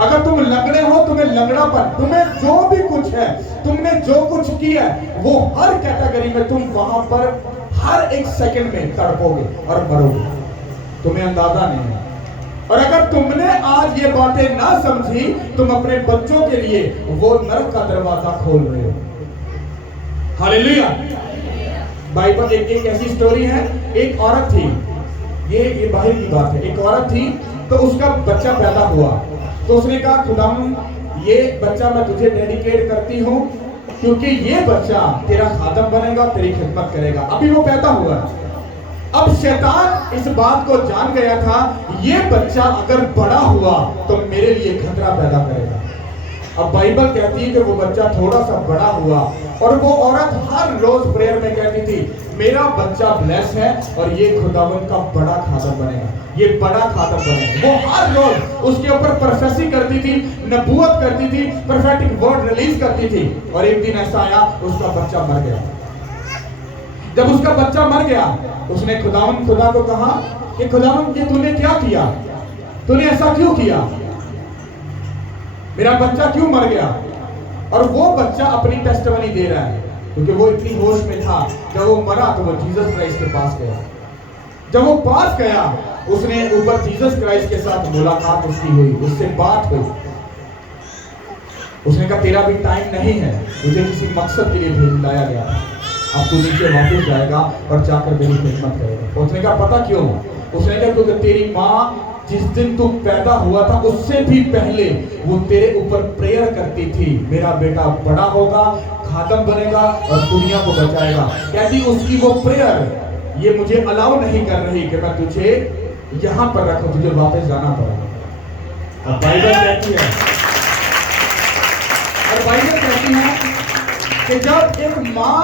अगर तुम लंगड़े हो तुम्हें लंगड़ापन, तुम्हें जो भी कुछ है, तुमने जो कुछ किया है, वो हर कैटेगरी में तुम वहां पर हर एक सेकंड में तड़पोगे और मरोगे। तुम्हें अंदाजा नहीं है। और अगर तुमने आज ये बातें ना समझी, तुम अपने बच्चों के लिए वो नरक का दरवाजा खोल रहे हो। हालेलुया। बाइबल एक ऐसी स्टोरी है। एक औरत थी, ये बाहर की बात है। एक औरत थी तो उसका बच्चा पैदा हुआ तो उसने कहा खुदावन ये बच्चा मैं तुझे डेडिकेट करती हूँ क्योंकि ये बच्चा तेरा खादम बनेगा, तेरी खिदमत करेगा। अभी वो पैदा हुआ। अब शैतान इस बात को जान गया था ये बच्चा अगर बड़ा हुआ तो मेरे लिए खतरा पैदा करेगा। अब बाइबल कहती है कि वो बच्चा थोड़ा सा बड़ा हुआ और वो औरत हर रोज प्रेयर में कहती थी मेरा बच्चा ब्लेस है और ये खुदावन का बड़ा खादम बनेगा, ये बड़ा खादम बनेगा। वो हर रोज उसके ऊपर प्रोफेसी करती थी, नबूवत करती थी, प्रोफेटिक वर्ड रिलीज करती थी। और एक दिन ऐसा आया उसका बच्चा मर गया। जब उसका बच्चा मर गया उसने खुदा को कहा कि खुदावन ये तूने क्या किया, तूने ऐसा क्यों किया, मेरा बच्चा क्यों मर गया। और वो बच्चा अपनी टेस्टिमनी दे रहा है क्योंकि वो इतनी होश में था। जब वो मरा तो वो जीसस क्राइस्ट के पास गया। जब वो पास गया उसने ऊपर जीसस क्राइस्ट के साथ मुलाकात उसकी हुई, उससे बात हुई। उसने कहा तेरा भी टाइम नहीं है, तुझे किसी मकसद के लिए भेज लाया गया, अब तू नीचे वापस जाएगा और जाकर मेरी खिदमत करेगा। उसने कहा पता क्यों? उसने कहा क्योंकि तेरी माँ जिस दिन तू पैदा हुआ था उससे भी पहले वो तेरे ऊपर प्रेयर करती थी, मेरा बेटा बड़ा होगा, खादम बनेगा और दुनिया को बचाएगा। कहती उसकी वो प्रेयर ये मुझे अलाउ नहीं कर रही कि मैं तुझे यहाँ पर रखूं, तुझे वापस जाना पड़ेगा। और बाइबल कहती है कि जब एक माँ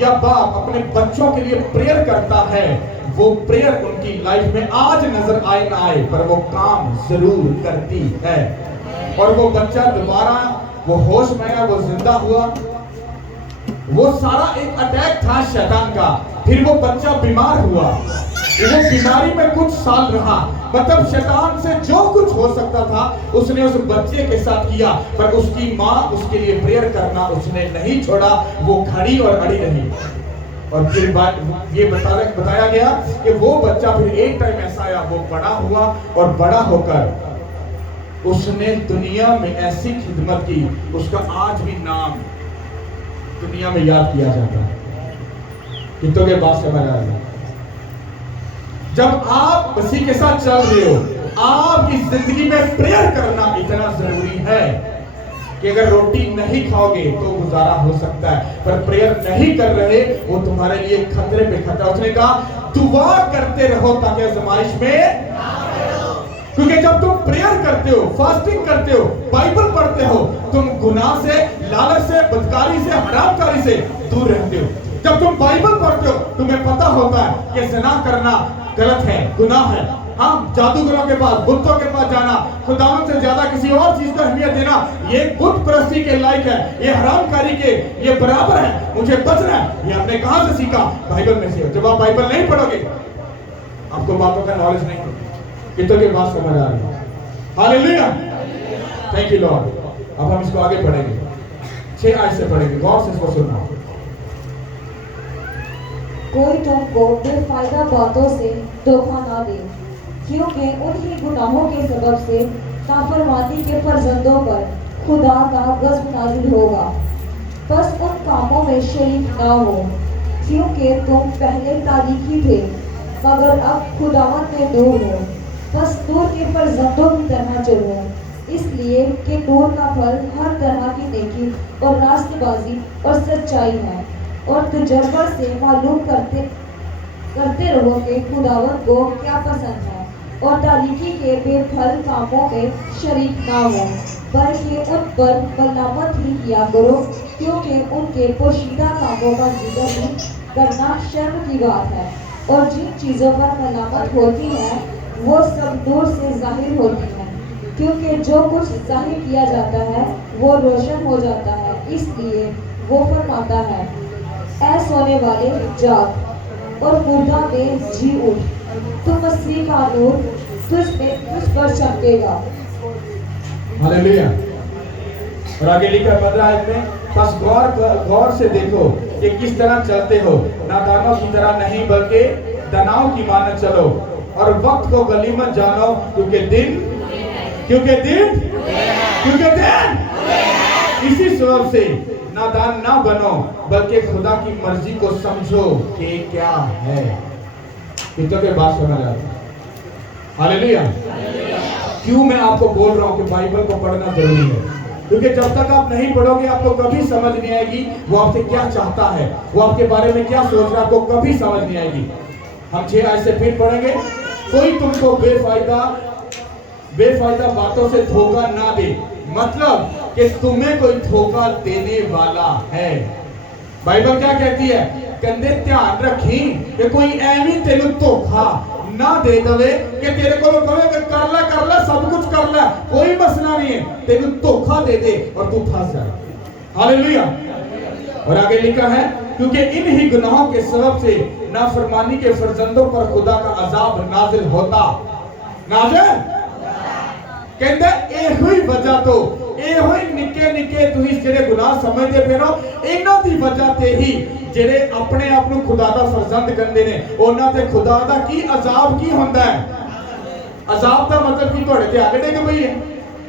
या बाप अपने बच्चों के लिए प्रेयर करता है, वो प्रेयर उनकी लाइफ में आज नजर आए ना आए पर वो काम जरूर करती है। और वो बच्चा दोबारा वो होश में आया, वो जिंदा हुआ। वो सारा एक अटैक था शैतान का। फिर वो बच्चा बीमार हुआ, वो बीमारी में कुछ साल रहा। मतलब शैतान से जो कुछ हो सकता था उसने उस बच्चे के साथ किया, पर उसकी माँ उसके लिए प्रेयर करना उसने नहीं छोड़ा, वो खड़ी और अड़ी रही। और फिर ये बताया गया कि वो बच्चा फिर एक टाइम ऐसा आया, वो बड़ा हुआ और बड़ा होकर उसने दुनिया में ऐसी खिदमत की, उसका आज भी नाम दुनिया में याद किया जाता है। कितों के बात समझ आ रही है? जब आप मसीह के साथ चल रहे हो, आपकी जिंदगी में प्रेयर करना इतना जरूरी है कि अगर रोटी नहीं खाओगे तो गुजारा हो सकता है, पर प्रेयर नहीं कर रहे वो तुम्हारे लिए खतरे पे खतरा। उसने कहा दुआ करते रहो ताकि आजमाइश में, क्योंकि जब तुम प्रेयर करते हो, फास्टिंग करते हो, बाइबल पढ़ते हो, तुम गुनाह से, लालच से, बदकारी से, हरामकारी से दूर रहते हो। जब तुम बाइबल पढ़ते हो तुम्हें पता होता है कि ज़िना करना गलत है, गुनाह है। हम जादूगरों के पास, बुतों के पास जाना, खुदावन से ज्यादा किसी और चीज को अहमियत देना, ये बुत परस्ती के लायक है, ये हरामकारी के ये बराबर है, मुझे बचना है। ये आपने कहां से सीखा? बाइबल में से। जब आप बाइबल नहीं पढ़ोगे आपको बातों का नॉलेज नहीं होगा। कितों की बात समझ आ रही है? Hallelujah, thank you Lord. अब हम इसको आगे पढ़ेंगे, 6 आयत से पढ़ेंगे, गौर से इसको सुनना। कोई तुमको बेफायदा बातों से धोखा ना दे, क्योंकि उन्हीं गुनाहों के सबब से नाफरमानी के फर्जंदों पर खुदा का गज़ब नाज़िल होगा। बस उन कामों में शरीक ना हो, क्योंकि तुम पहले तारीकी थे मगर अब खुदावन में दूर हो। बस नूर के फर्जंदों की तरह चलो, इसलिए कि नूर का फल हर तरह की नेकी और रास्तबाजी और सच्चाई है। और तजर्बा से मालूम करते रहो कि खुदावन को क्या पसंद है, और तारीकी के बेफल कामों में शरीक ना हो, बल्कि उन पर मलामत ही किया करो, क्योंकि उनके पोशीदा कामों का जिक्र भी करना शर्म की बात है। और जिन चीज़ों पर मलामत होती है वो सब नूर से जाहिर होती है, क्योंकि जो कुछ जाहिर किया जाता है वो रोशन हो जाता है। इसलिए वो फरमाता है, ऐ सोने वाले जाग और मुर्दा में जी उठ, तो मसीह का नूर तुझ पर चमकेगा। हालेलुया। और आगे लिखा 15 आयत में, बस गौर से देखो कि किस तरह चलते हो, नादानों की तरह नहीं बल्कि दानाओं की मानद चलो, और वक्त को गनीमत जानो, क्योंकि दिन इसी सबब से नादान ना बनो, बल्कि खुदा की मर्जी को समझो कि क्या है। कितनों के बात समझ आ रही है? हालेलुया। क्यों मैं आपको बोल रहा हूं कि बाइबल को पढ़ना जरूरी है? क्योंकि जब तक आप नहीं पढ़ोगे आपको कभी समझ नहीं आएगी वो आपसे क्या चाहता है, वो आपके बारे में क्या सोच रहा है, आपको कभी समझ नहीं आएगी। हम 6 आयत से फिर पढ़ेंगे। कोई तुमको बेफायदा बातों से धोखा ना दे, मतलब कि तुम्हें कोई धोखा देने वाला है। बाइबल क्या कहती है? कहते ध्यान रखी कि कोई एवं तेन धोखा ना दे दवे कि तेरे को कहे कि कर ला सब कुछ कर ला, कोई मसला नहीं है, तेन धोखा दे दे और तू फंस जाए। हालेलुया। और आगे लिखा है, क्योंकि इन ही गुनाहों के सबब से नाफरमानी के फर्जंदों पर खुदा का अजाब नाजिल होता। नाजिल कहते ए हुई वजह तो ए हुई निके निके तुही जेड़े गुनाह समझदे पे नो, इन्हां दी वजह ते ही जेड़े अपने आप ਨੂੰ खुदा दा फर्जंद कहंदे ने, ਉਹਨਾਂ ਤੇ खुदा दा की अजाब की ਹੁੰਦਾ है। अजाब दा मतलब की ਤੁਹਾਡੇ ਤੇ ਅੱਗ ਡਿੱਗ ਪਈ है?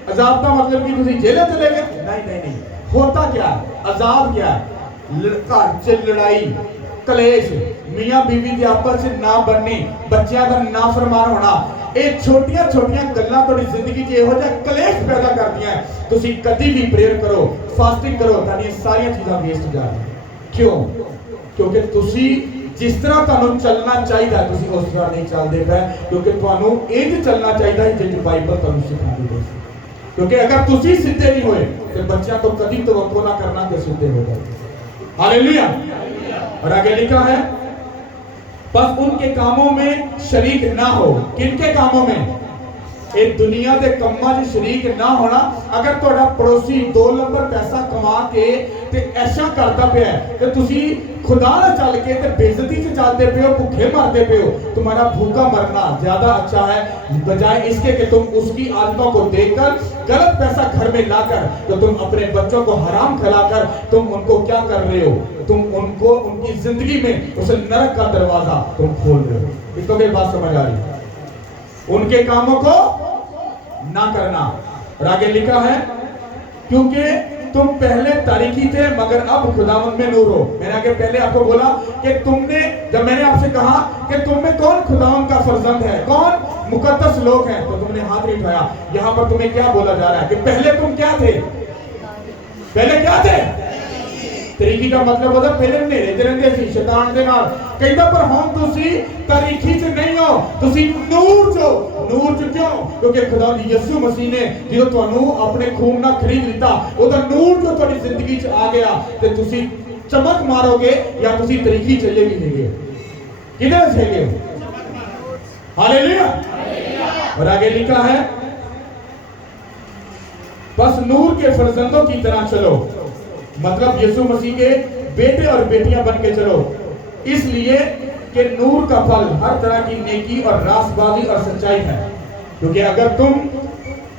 अजाब का मतलब कि तुम जेल चले गए? नहीं नहीं नहीं। होता क्या? अजाब क्या? घर च लड़ाई, कलेश, मियां बीवी की आपस च ना बननी, बच्चों का नाफरमान होना, ये छोटिया छोटिया गल्लां तुहाडी जिंदगी च इहो जिहा कलेश पैदा करदियां हैं। तुसीं कदी भी प्रेयर करो, फास्टिंग करो, तुहाडीआं सारियां चीज़ां वेस्ट जा रही। क्यों? क्योंकि तुसीं जिस तरह तुहानूं चलना चाहिए तुसीं उस तरह नहीं चलदे पए, क्योंकि तुहानूं इंज चलना चाहिए जिंज बाइबल तुहानूं सिखाती है। क्योंकि अगर तुसीं सीधे नहीं होए तो बच्चों को कभी तवक्को ना करना कि सीधे हो जाए। हालेलुया। और आगे लिखा है, बस उनके कामों में शरीक ना हो। किनके कामों में? एक दुनिया के कम्मा च शरीक ना होना। अगर तुहाडा पड़ोसी 2 नंबर पैसा कमा के ते ऐसा करता पिया ते तुसी खुदा ना चल के ते बेइज्जती से चलते पे हो, भूखे मरते पे हो, तुम्हारा भूखा मरना ज्यादा अच्छा है बजाय इसके कि तुम उसकी आदतों को देखकर गलत पैसा घर में लाकर तो तुम अपने बच्चों को हराम खिलाकर तुम उनको क्या कर रहे हो? तुम उनको उनकी जिंदगी में उस नरक का दरवाजा तुम खोल रहे हो। कितनों की बात समझ आ रही है? उनके कामों को ना करना। और आगे लिखा है, क्योंकि तुम पहले तारीकी थे मगर अब खुदावंद में नूर हो। मैंने आगे पहले आपको बोला कि तुमने, जब मैंने आपसे कहा कि तुम में कौन खुदावंद का फर्जंद है, कौन मुकद्दस लोग हैं, तो तुमने हाथ नहीं उठाया। यहां पर तुम्हें क्या बोला जा रहा है कि पहले तुम क्या थे? पहले क्या थे? तरीकी का मतलब होता पहले नेरे च रहिंदे सी शैतान दे नाल। कहंदा पर हुण तुसी तरीकी च नहीं हो, तुसी नूर च हो। नूर च क्यों? क्योंकि खुदा यीशु मसीह ने जो तुहानू अपने खून नाल खरीद लिता, ओदा नूर जो तुहाडी जिंदगी च आ गया ते तुसी चमक मारोगे या तुसी तरीकी चले भी हैगे। किधर से हैगे? हालेलुया। और आगे लिखा है, बस नूर के फर्जंदों की तरह चलो। मतलब यीशु मसीह के बेटे और बेटियां बन के चलो, इसलिए कि नूर का फल हर तरह की नेकी और रास्तबाजी और सच्चाई है। क्योंकि अगर तुम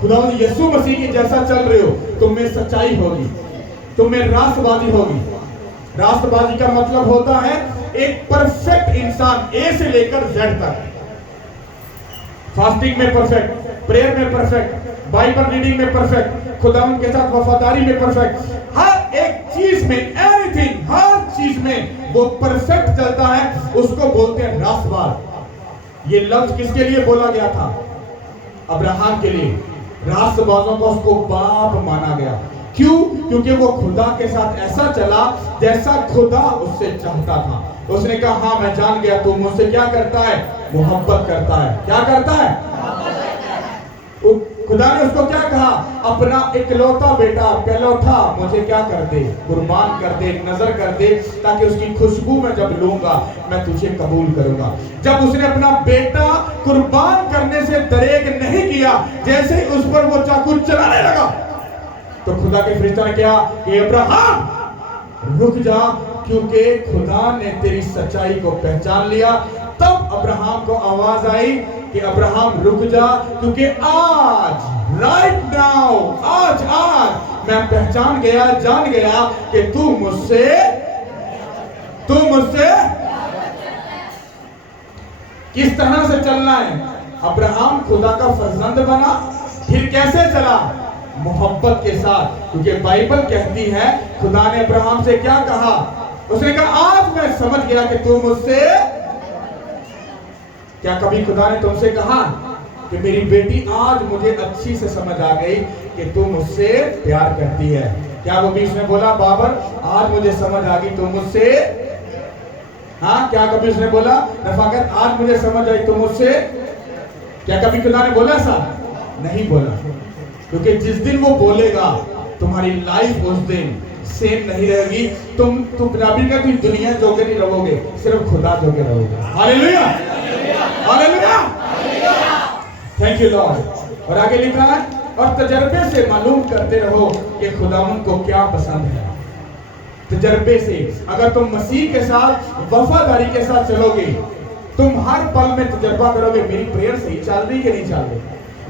खुदा यीशु मसीह के जैसा चल रहे हो, तुम में सच्चाई होगी, तुम में रास्तबाजी होगी। रास्तबाजी का मतलब होता है एक परफेक्ट इंसान, ए से लेकर जेड तक। फास्टिंग में परफेक्ट, प्रेयर में परफेक्ट, बाइबल रीडिंग में परफेक्ट, खुदावंद के साथ वफादारी में परफेक्ट, हर एक चीज में, एवरीथिंग, हर चीज में वो परफेक्ट चलता है, उसको बोलते हैं रास्तबाज। ये लफ्ज किसके लिए बोला गया था? अब्राहम के लिए। रास्तबाजों को उसको बाप माना गया। क्यों? क्योंकि वो खुदा के साथ ऐसा चला जैसा खुदा उससे चाहता था। उसने कहा, हाँ मैं जान गया तू मुझसे क्या करता है? मोहब्बत करता है। क्या करता है? खुदा ने उसको क्या कहा? अपना इकलौता बेटा पहलौठा मुझे क्या कर दे? कुर्बान कर दे, नजर कर दे, ताकि उसकी खुशबू मैं जब लूंगा मैं तुझे कबूल करूंगा। जब उसने अपना बेटा कुर्बान करने से दरेग नहीं किया, जैसे ही उस पर वो चाकू चलाने लगा तो खुदा के फरिश्ता ने कहा कि अब्राहम रुक जा, क्योंकि खुदा ने तेरी सच्चाई को पहचान लिया। तब अब्राहम को आवाज आई कि अब्राहम रुक जा, क्योंकि आज राइट नाउ, आज मैं पहचान गया, जान गया कि तू मुझसे किस तरह से चलना है। अब्राहम खुदा का फर्जंद बना, फिर कैसे चला? मोहब्बत के साथ। क्योंकि बाइबल कहती है खुदा ने अब्राहम से क्या कहा? उसने कहा आज मैं समझ गया कि तू मुझसे। क्या कभी खुदा ने तुमसे कहा कि मेरी बेटी आज मुझे अच्छी से समझ आ गई कि तू मुझसे प्यार करती है? क्या वो बीच में बोला बाबर आज मुझे समझ आ गई तू मुझसे? हाँ, क्या कभी उसने बोला रफाकत आज मुझे समझ आई तू मुझसे? क्या कभी खुदा ने बोला ऐसा? नहीं बोला। क्योंकि जिस दिन वो बोलेगा तुम्हारी लाइफ उस दिन सेम नहीं रहेगी। तुम पंजाबी का तुम दुनिया जोगे नहीं रहोगे, सिर्फ खुदा जोगे रहोगे। Hallelujah, hallelujah, thank you Lord. और आगे लिखा है, और तजर्बे से मालूम करते रहो कि खुदावंद को क्या पसंद है। तजर्बे से, अगर तुम मसीह के साथ वफादारी के साथ चलोगे, तुम हर पल में तजर्बा करोगे मेरी प्रेयर सही चल रही कि नहीं चल रही,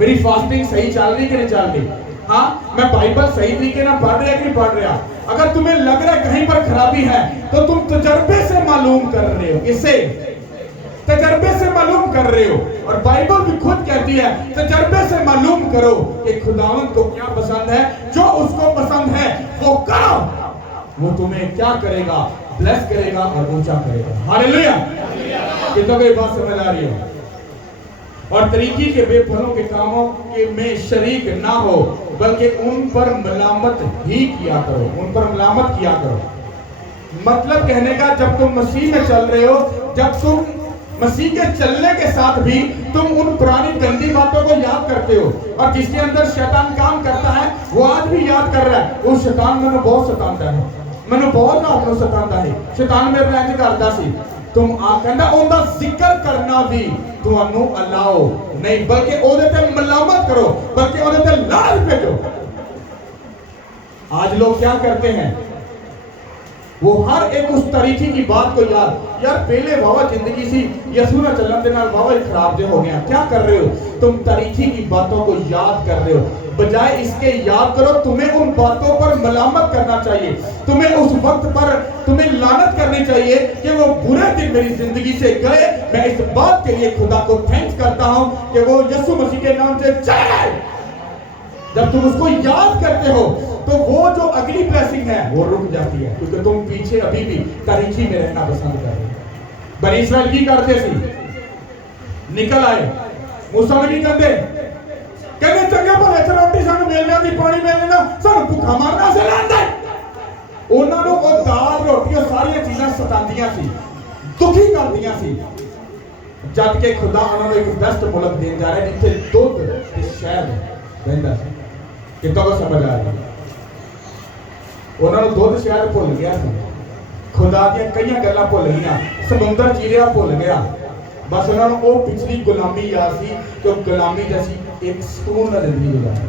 मेरी फास्टिंग सही चल रही कि नहीं चल रही, हाँ मैं बाइबल सही तरीके ना पढ़ रहा कि नहीं पढ़ रहा। अगर तुम्हें लग रहा है कहीं पर खराबी है तो तुम तजर्बे से मालूम कर रहे हो। किससे? तजर्बे से मालूम कर रहे हो। और बाइबल भी खुद कहती है तजर्बे से मालूम करो कि खुदावंद को क्या पसंद है, जो उसको पसंद है वो करो, वो तुम्हें क्या करेगा, ब्लेस करेगा और ऊंचा करेगा। हालेलुया। कितना कोई बात समझ आ रही है? और तरीकी के बेफलों के कामों के में शरीक ना हो, बल्कि उन पर मलामत ही किया करो, उन पर मलामत किया करो। मतलब कहने का, जब तुम मसीह में चल रहे हो, जब तुम मसीह के चलने के साथ भी तुम उन पुरानी गंदी बातों को याद करते हो, और जिसके अंदर शैतान काम करता है वो आज भी याद कर रहा है। वो शैतान मैंने बहुत सताता है, मैंने बहुत रात को सताता है, शैतान मेरे इंज करता सी। तुम कहंदा उनका जिक्र करना भी तुहानू अलाओ नहीं, बल्कि ओदे ते मलामत करो, बल्कि ओदे ते लाल भेजो। आज लोग क्या करते हैं, वो हर एक उस तरीके की बात को यार पहले बाबा जिंदगी सी यसू ना चलन दे नाल बाबा खराब जे हो गया। क्या कर रहे हो तुम? तरीके की बातों को याद कर रहे हो, बजाय इसके याद करो तुम्हें उन बातों पर मलामत करना चाहिए, तुम्हें उस वक्त पर तुम्हें लानत करनी चाहिए कि वो बुरे दिन मेरी जिंदगी से गए। मैं इस बात के लिए खुदा को थैंक्स करता हूं कि वो यीशु मसीह के नाम से चले गए। जब तुम उसको याद करते हो तो वो जो अगली ब्लेसिंग है वो रुक जाती है, क्योंकि तुम पीछे अभी भी तरीकी में रहना पसंद कर रहे हो। बनी इस्राएल की करते सी निकल आए, मूसा भी नहीं कहते कहते चंगे भले च रोटी सानू मिलने दी, पानी मिलने ना, सानू भुखा मारना से लांदे। ਉਹਨਾਂ ਨੂੰ ਉਹ ਦਾਲ ਰੋਟੀਆਂ ਸਾਰੀਆਂ ਚੀਜ਼ਾਂ ਸਤਾਉਂਦੀਆਂ ਸੀ, ਦੁਖੀ ਕਰਦੀਆਂ ਸੀ, ਜਦ ਕਿ ਖੁਦਾ ਉਹਨਾਂ ਨੂੰ ਇੱਕ ਬੈਸਟ ਮੁਲਕ ਦੇਣ ਜਾ ਰਿਹਾ ਜਿੱਥੇ ਦੁੱਧ ਤੇ ਸ਼ਹਿਦ ਰਹਿੰਦਾ ਸੀ। ਕਿਤੋਂ ਕੋ ਸਮਝ ਆ ਰਹੀ? ਉਹਨਾਂ ਨੂੰ ਦੁੱਧ ਸ਼ਹਿਦ ਭੁੱਲ ਗਿਆ ਸੀ, ਖੁਦਾ ਦੀਆਂ ਕਈਆਂ ਗੱਲਾਂ ਭੁੱਲ ਗਈਆਂ, ਸਮੁੰਦਰ ਚੀਰਿਆ ਭੁੱਲ ਗਿਆ। बस उन्होंने वो पिछली गुलामी याद थी कि गुलामी जैसी एक सुकून में जिंदगी गुजारी।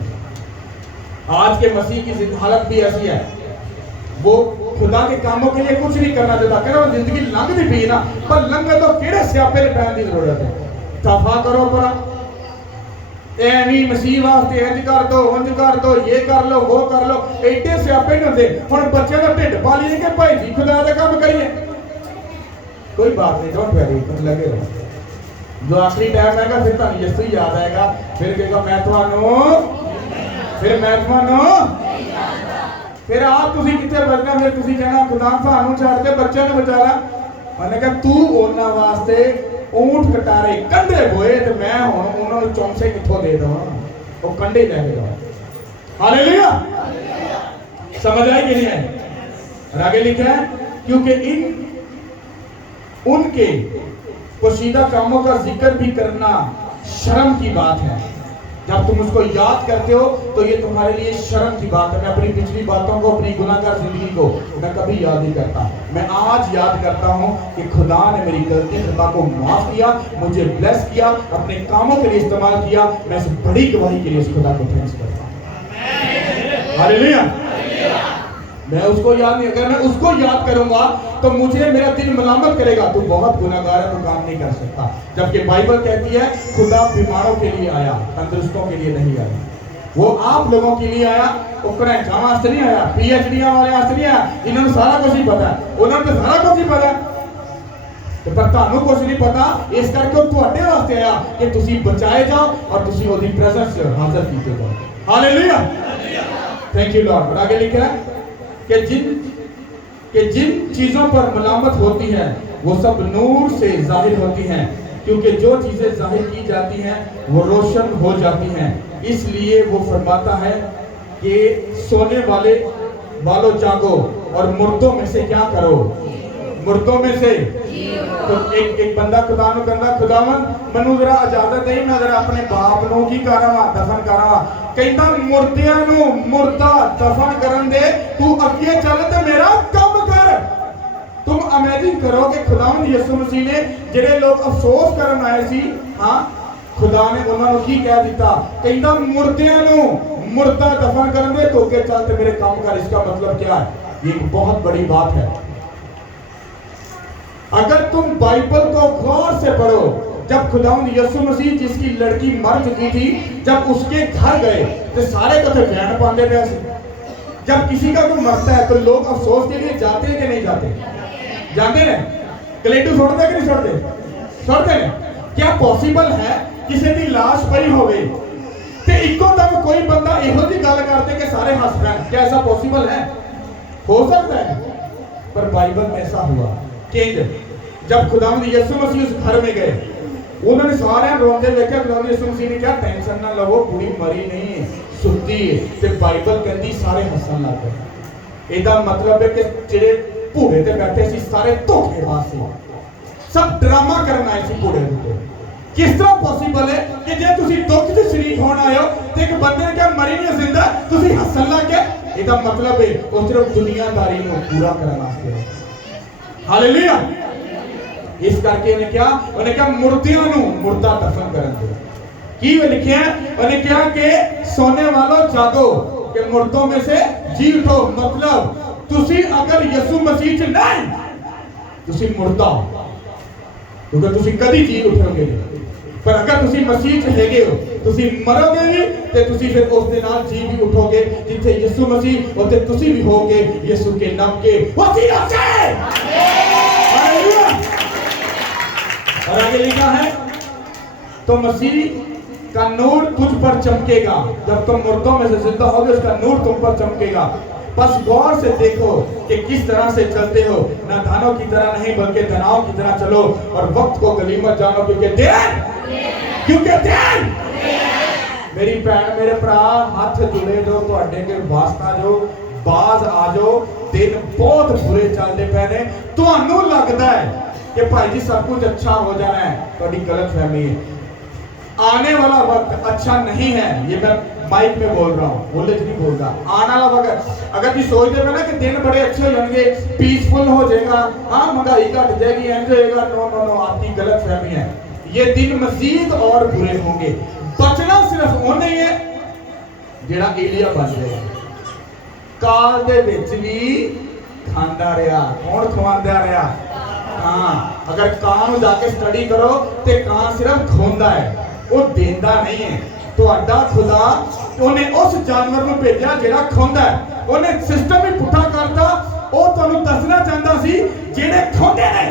आज के मसीह की हालत भी ऐसी है, वो खुदा के कामों के लिए कुछ नहीं करना चाहता, कहना वो जिंदगी लंघती पी ना, पर लंघे तो किहड़े स्यापे पैन की जरूरत है। दफा करो परा, एवी मसीह वास्ते इंज कर दो, उंज कर दो, ये कर लो, वो कर लो, एडे स्यापे नहीं होंगे। हुण बच्चे का ढिड पा लीए कि भाई जी खुदा का काम करिए, कोई बात नहीं, डोंट वरी, तुम लगे रहो। जो आखिरी टाइम आएगा फिर तुहानू यीशु ही याद आएगा, फिर कहेगा मैं तुहानू, फिर मैं तुहानू, फिर आप तुसी किथे बचना, फिर तुसी कहना खुदा सानू छड्ड के बच्चे ने बचा ला। मैंने कहा तू उन्हां वास्ते ऊंट कटारे कंडे बोए ते मैं हुण उन्हां नू चौंसे कित्थों दे दवां, वो कंडे ले के जाओ। हालेलुया, समझ आई कि नहीं आई? और आगे लिखा है क्योंकि इन उनके पोशीदा कामों का जिक्र भी करना शर्म की बात है। जब तुम उसको याद करते हो तो ये तुम्हारे लिए शर्म की बात है। मैं अपनी पिछली बातों को, अपनी गुनाहगार जिंदगी को मैं कभी याद नहीं करता। मैं आज याद करता हूँ कि खुदा ने मेरी गलती खता को माफ किया, मुझे ब्लेस किया, अपने कामों के लिए इस्तेमाल किया। मैं इस बड़ी गवाही के लिए उस खुदा को थैंक्स करता हूँ। हालेलुया। मैं उसको याद नहीं, अगर मैं उसको याद करूंगा तो मुझे मेरा दिल मलामत करेगा, तू बहुत गुनाहगार है, तू काम नहीं कर सकता। जबकि बाइबल कहती है खुदा बीमारों के लिए आया, तंदुरुस्तों के लिए नहीं आया। वो आप लोगों के लिए आया, वो क्रैंका वास्ते नहीं आया, PhD वाले वास्ते नहीं आया, इन्होंने सारा कुछ ही पता है, उन्होंने सारा कुछ ही पता है, तो पर ਤੁਹਾਨੂੰ कुछ नहीं पता, इस करके ਤੁਹਾਡੇ वास्ते आया कि तुसी बचाए जाओ और तुसी ओदी प्रेजेंस च हाजिर कीते जाओ। Hallelujah, thank you Lord. आगे लिखा है कि जिन चीजों पर मलामत होती है वो सब नूर से जाहिर होती हैं, क्योंकि जो चीजें जाहिर की जाती हैं वो रोशन हो जाती हैं। इसलिए वो फरमाता है कि सोने वालों जागो और मुर्दों में से क्या करो, मुर्दों में से। तो एक बंदा खुदा नूं कहंदा खुदावन मैनूं जरा इजाजत दे, मैं जरा अपने बाप नूं की करावां, दफन करावां। कहंदा मुर्दियां नूं मुर्दा दफन करन दे, तू अगे चल ते मेरा काम कर। तुम इमेजिन करो कि खुदावन यीशु मसीह ने जिहड़े लोग अफसोस करन आए सी, हां खुदा ने उन्हां नूं की कह दिता, कहंदा मुर्दियां नूं मुर्दा दफन करन दे, तू अगे चल ते मेरे काम कर। इसका मतलब क्या है? ये एक बहुत बड़ी बात है। अगर तुम बाइबल को गौर से पढ़ो, जब खुदावंद यीशु मसीह जिसकी लड़की मर चुकी थी, जब उसके घर गए तो सारे कथे बैंड पाते थे। जब किसी का कोई मरता है तो लोग अफसोस के लिए जाते हैं कि नहीं जाते? जाते हैं। कलेडू छोड़ते कि नहीं छोड़ते? सुनते हैं क्या पॉसिबल है किसी की लाश पई होवे ते इको दम कोई बंदा इहो जी गल करते कि सारे हंस पैन? क्या ऐसा पॉसिबल है? हो सकता है, पर बाइबल में ऐसा हुआ कि जब खुदावंद यीशु मसीह उस घर में गए, उन्होंने सारे रोंदे देखा। खुदावंद यीशु मसीह ने क्या, टेंशन ना लो, कुड़ी मरी नहीं, सुत्ती है। ते बाइबल कहती सारे हसन लग गए। ਇਹਦਾ मतलब है कि ਜਿਹੜੇ ਭੂੜੇ ਤੇ ਬੈਠੇ ਸੀ ਸਾਰੇ ਧੋਖੇਬਾਜ਼ ਸੀ, सब ड्रामा करना है सी ਭੂੜੇ ਉੱਤੇ। किस तरह पॉसिबल है कि जे तुसी दुख च शरीक होना आयो ते एक बंदे ने क्या मरी नहीं जिंदा तुसी हसन लग गए? ਇਹਦਾ मतलब है वो सिर्फ दुनियादारी ਨੂੰ पूरा करने वास्ते है। हालेलुया। इस करके उन्हें क्या मुर्दियों ਨੂੰ मुर्दा दफन करन दे। की लिखिया उन्हें क्या कि सोने वालों जागो कि मुर्दों में से जी उठो। मतलब तुसी अगर यीशु मसीह च नहीं तुसी मुर्दा हो, क्योंकि तुसी कदी जी उठोगे नहीं। पर अगर तुसी मसीह च हैगे हो तुसी मरोगे भी ते तुसी फिर उस दे नाल जी भी उठोगे। जिथे यीशु मसीह उथे तुसी भी होगे यीशु के नाम के वसीला से। हालेलुया। और आगे लिखा है तो मसीह का नूर तुझ पर चमकेगा। जब तुम मुर्दों में से जिंदा होगे उसका नूर तुम पर चमकेगा। बस गौर से देखो कि किस तरह से चलते हो, ना दानों की तरह नहीं बल्कि धनाओं की तरह चलो, और वक्त को गनीमत जानो क्योंकि देर मेरी भैन मेरे भरा हाथ जुड़े जो तुहाडे के वास्ता जो बाज आ जाओ। दिन बहुत बुरे चलते पे ने। तुहानू लगता है कि भाई जी सब कुछ अच्छा हो जाना है, थोड़ी गलत फहमी है। आने वाला वक्त अच्छा नहीं है, ये मैं माइक में बोल रहा हूँ, बोले नहीं बोल रहा। आने वाला वक्त अगर तुम सोचते हो ना कि दिन बड़े अच्छे हो जाएंगे, पीसफुल हो जाएगा, हाँ महंगाई घट जाएगी, एंड होएगा, नो नो नो, आपकी गलत फहमी है। ये दिन मजीद और बुरे होंगे। बचना सिर्फ उन्हें है जेड़ा एलिया बन जाएगा। काल दे विच भी खांदा रहा, कौन खवांदा रहा? हाँ, अगर कां नूं जाके स्टडी करो तो कां सिर्फ खोंदा है, वो देंदा नहीं है। तुहाडा खुदा उन्हें उस जानवर को भेजा जेड़ा खोंदा है। उन्हें सिस्टम ही पुठा करता। वो तुहानू दसना चाहता सी जेड़े खोंदे ने,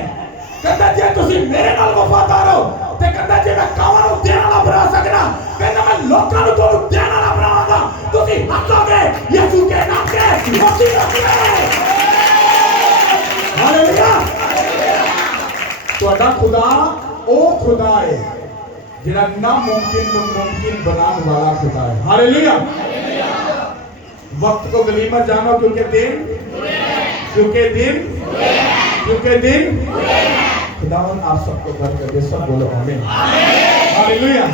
कहंदा जे तुसी मेरे नाल वफादार हो ते कहंदा जे मैं कावां नूं देण वाला बना सकना, कहंदा मैं लोकां नूं तुहानू देण वाला बनावांगा। तुसी हसोगे यीशु के नाम के वसीला से। हालेलुया। तुहाडा खुदा ओ खुदा है जिहड़ा नामुमकिन को मुमकिन बनाने वाला खुदा है। हालेलुया। वक्त को गनीमत जानो क्योंकि दिन खुदावन आप सबको बरकत दे। सब बोलो आमीन। हालेलुया।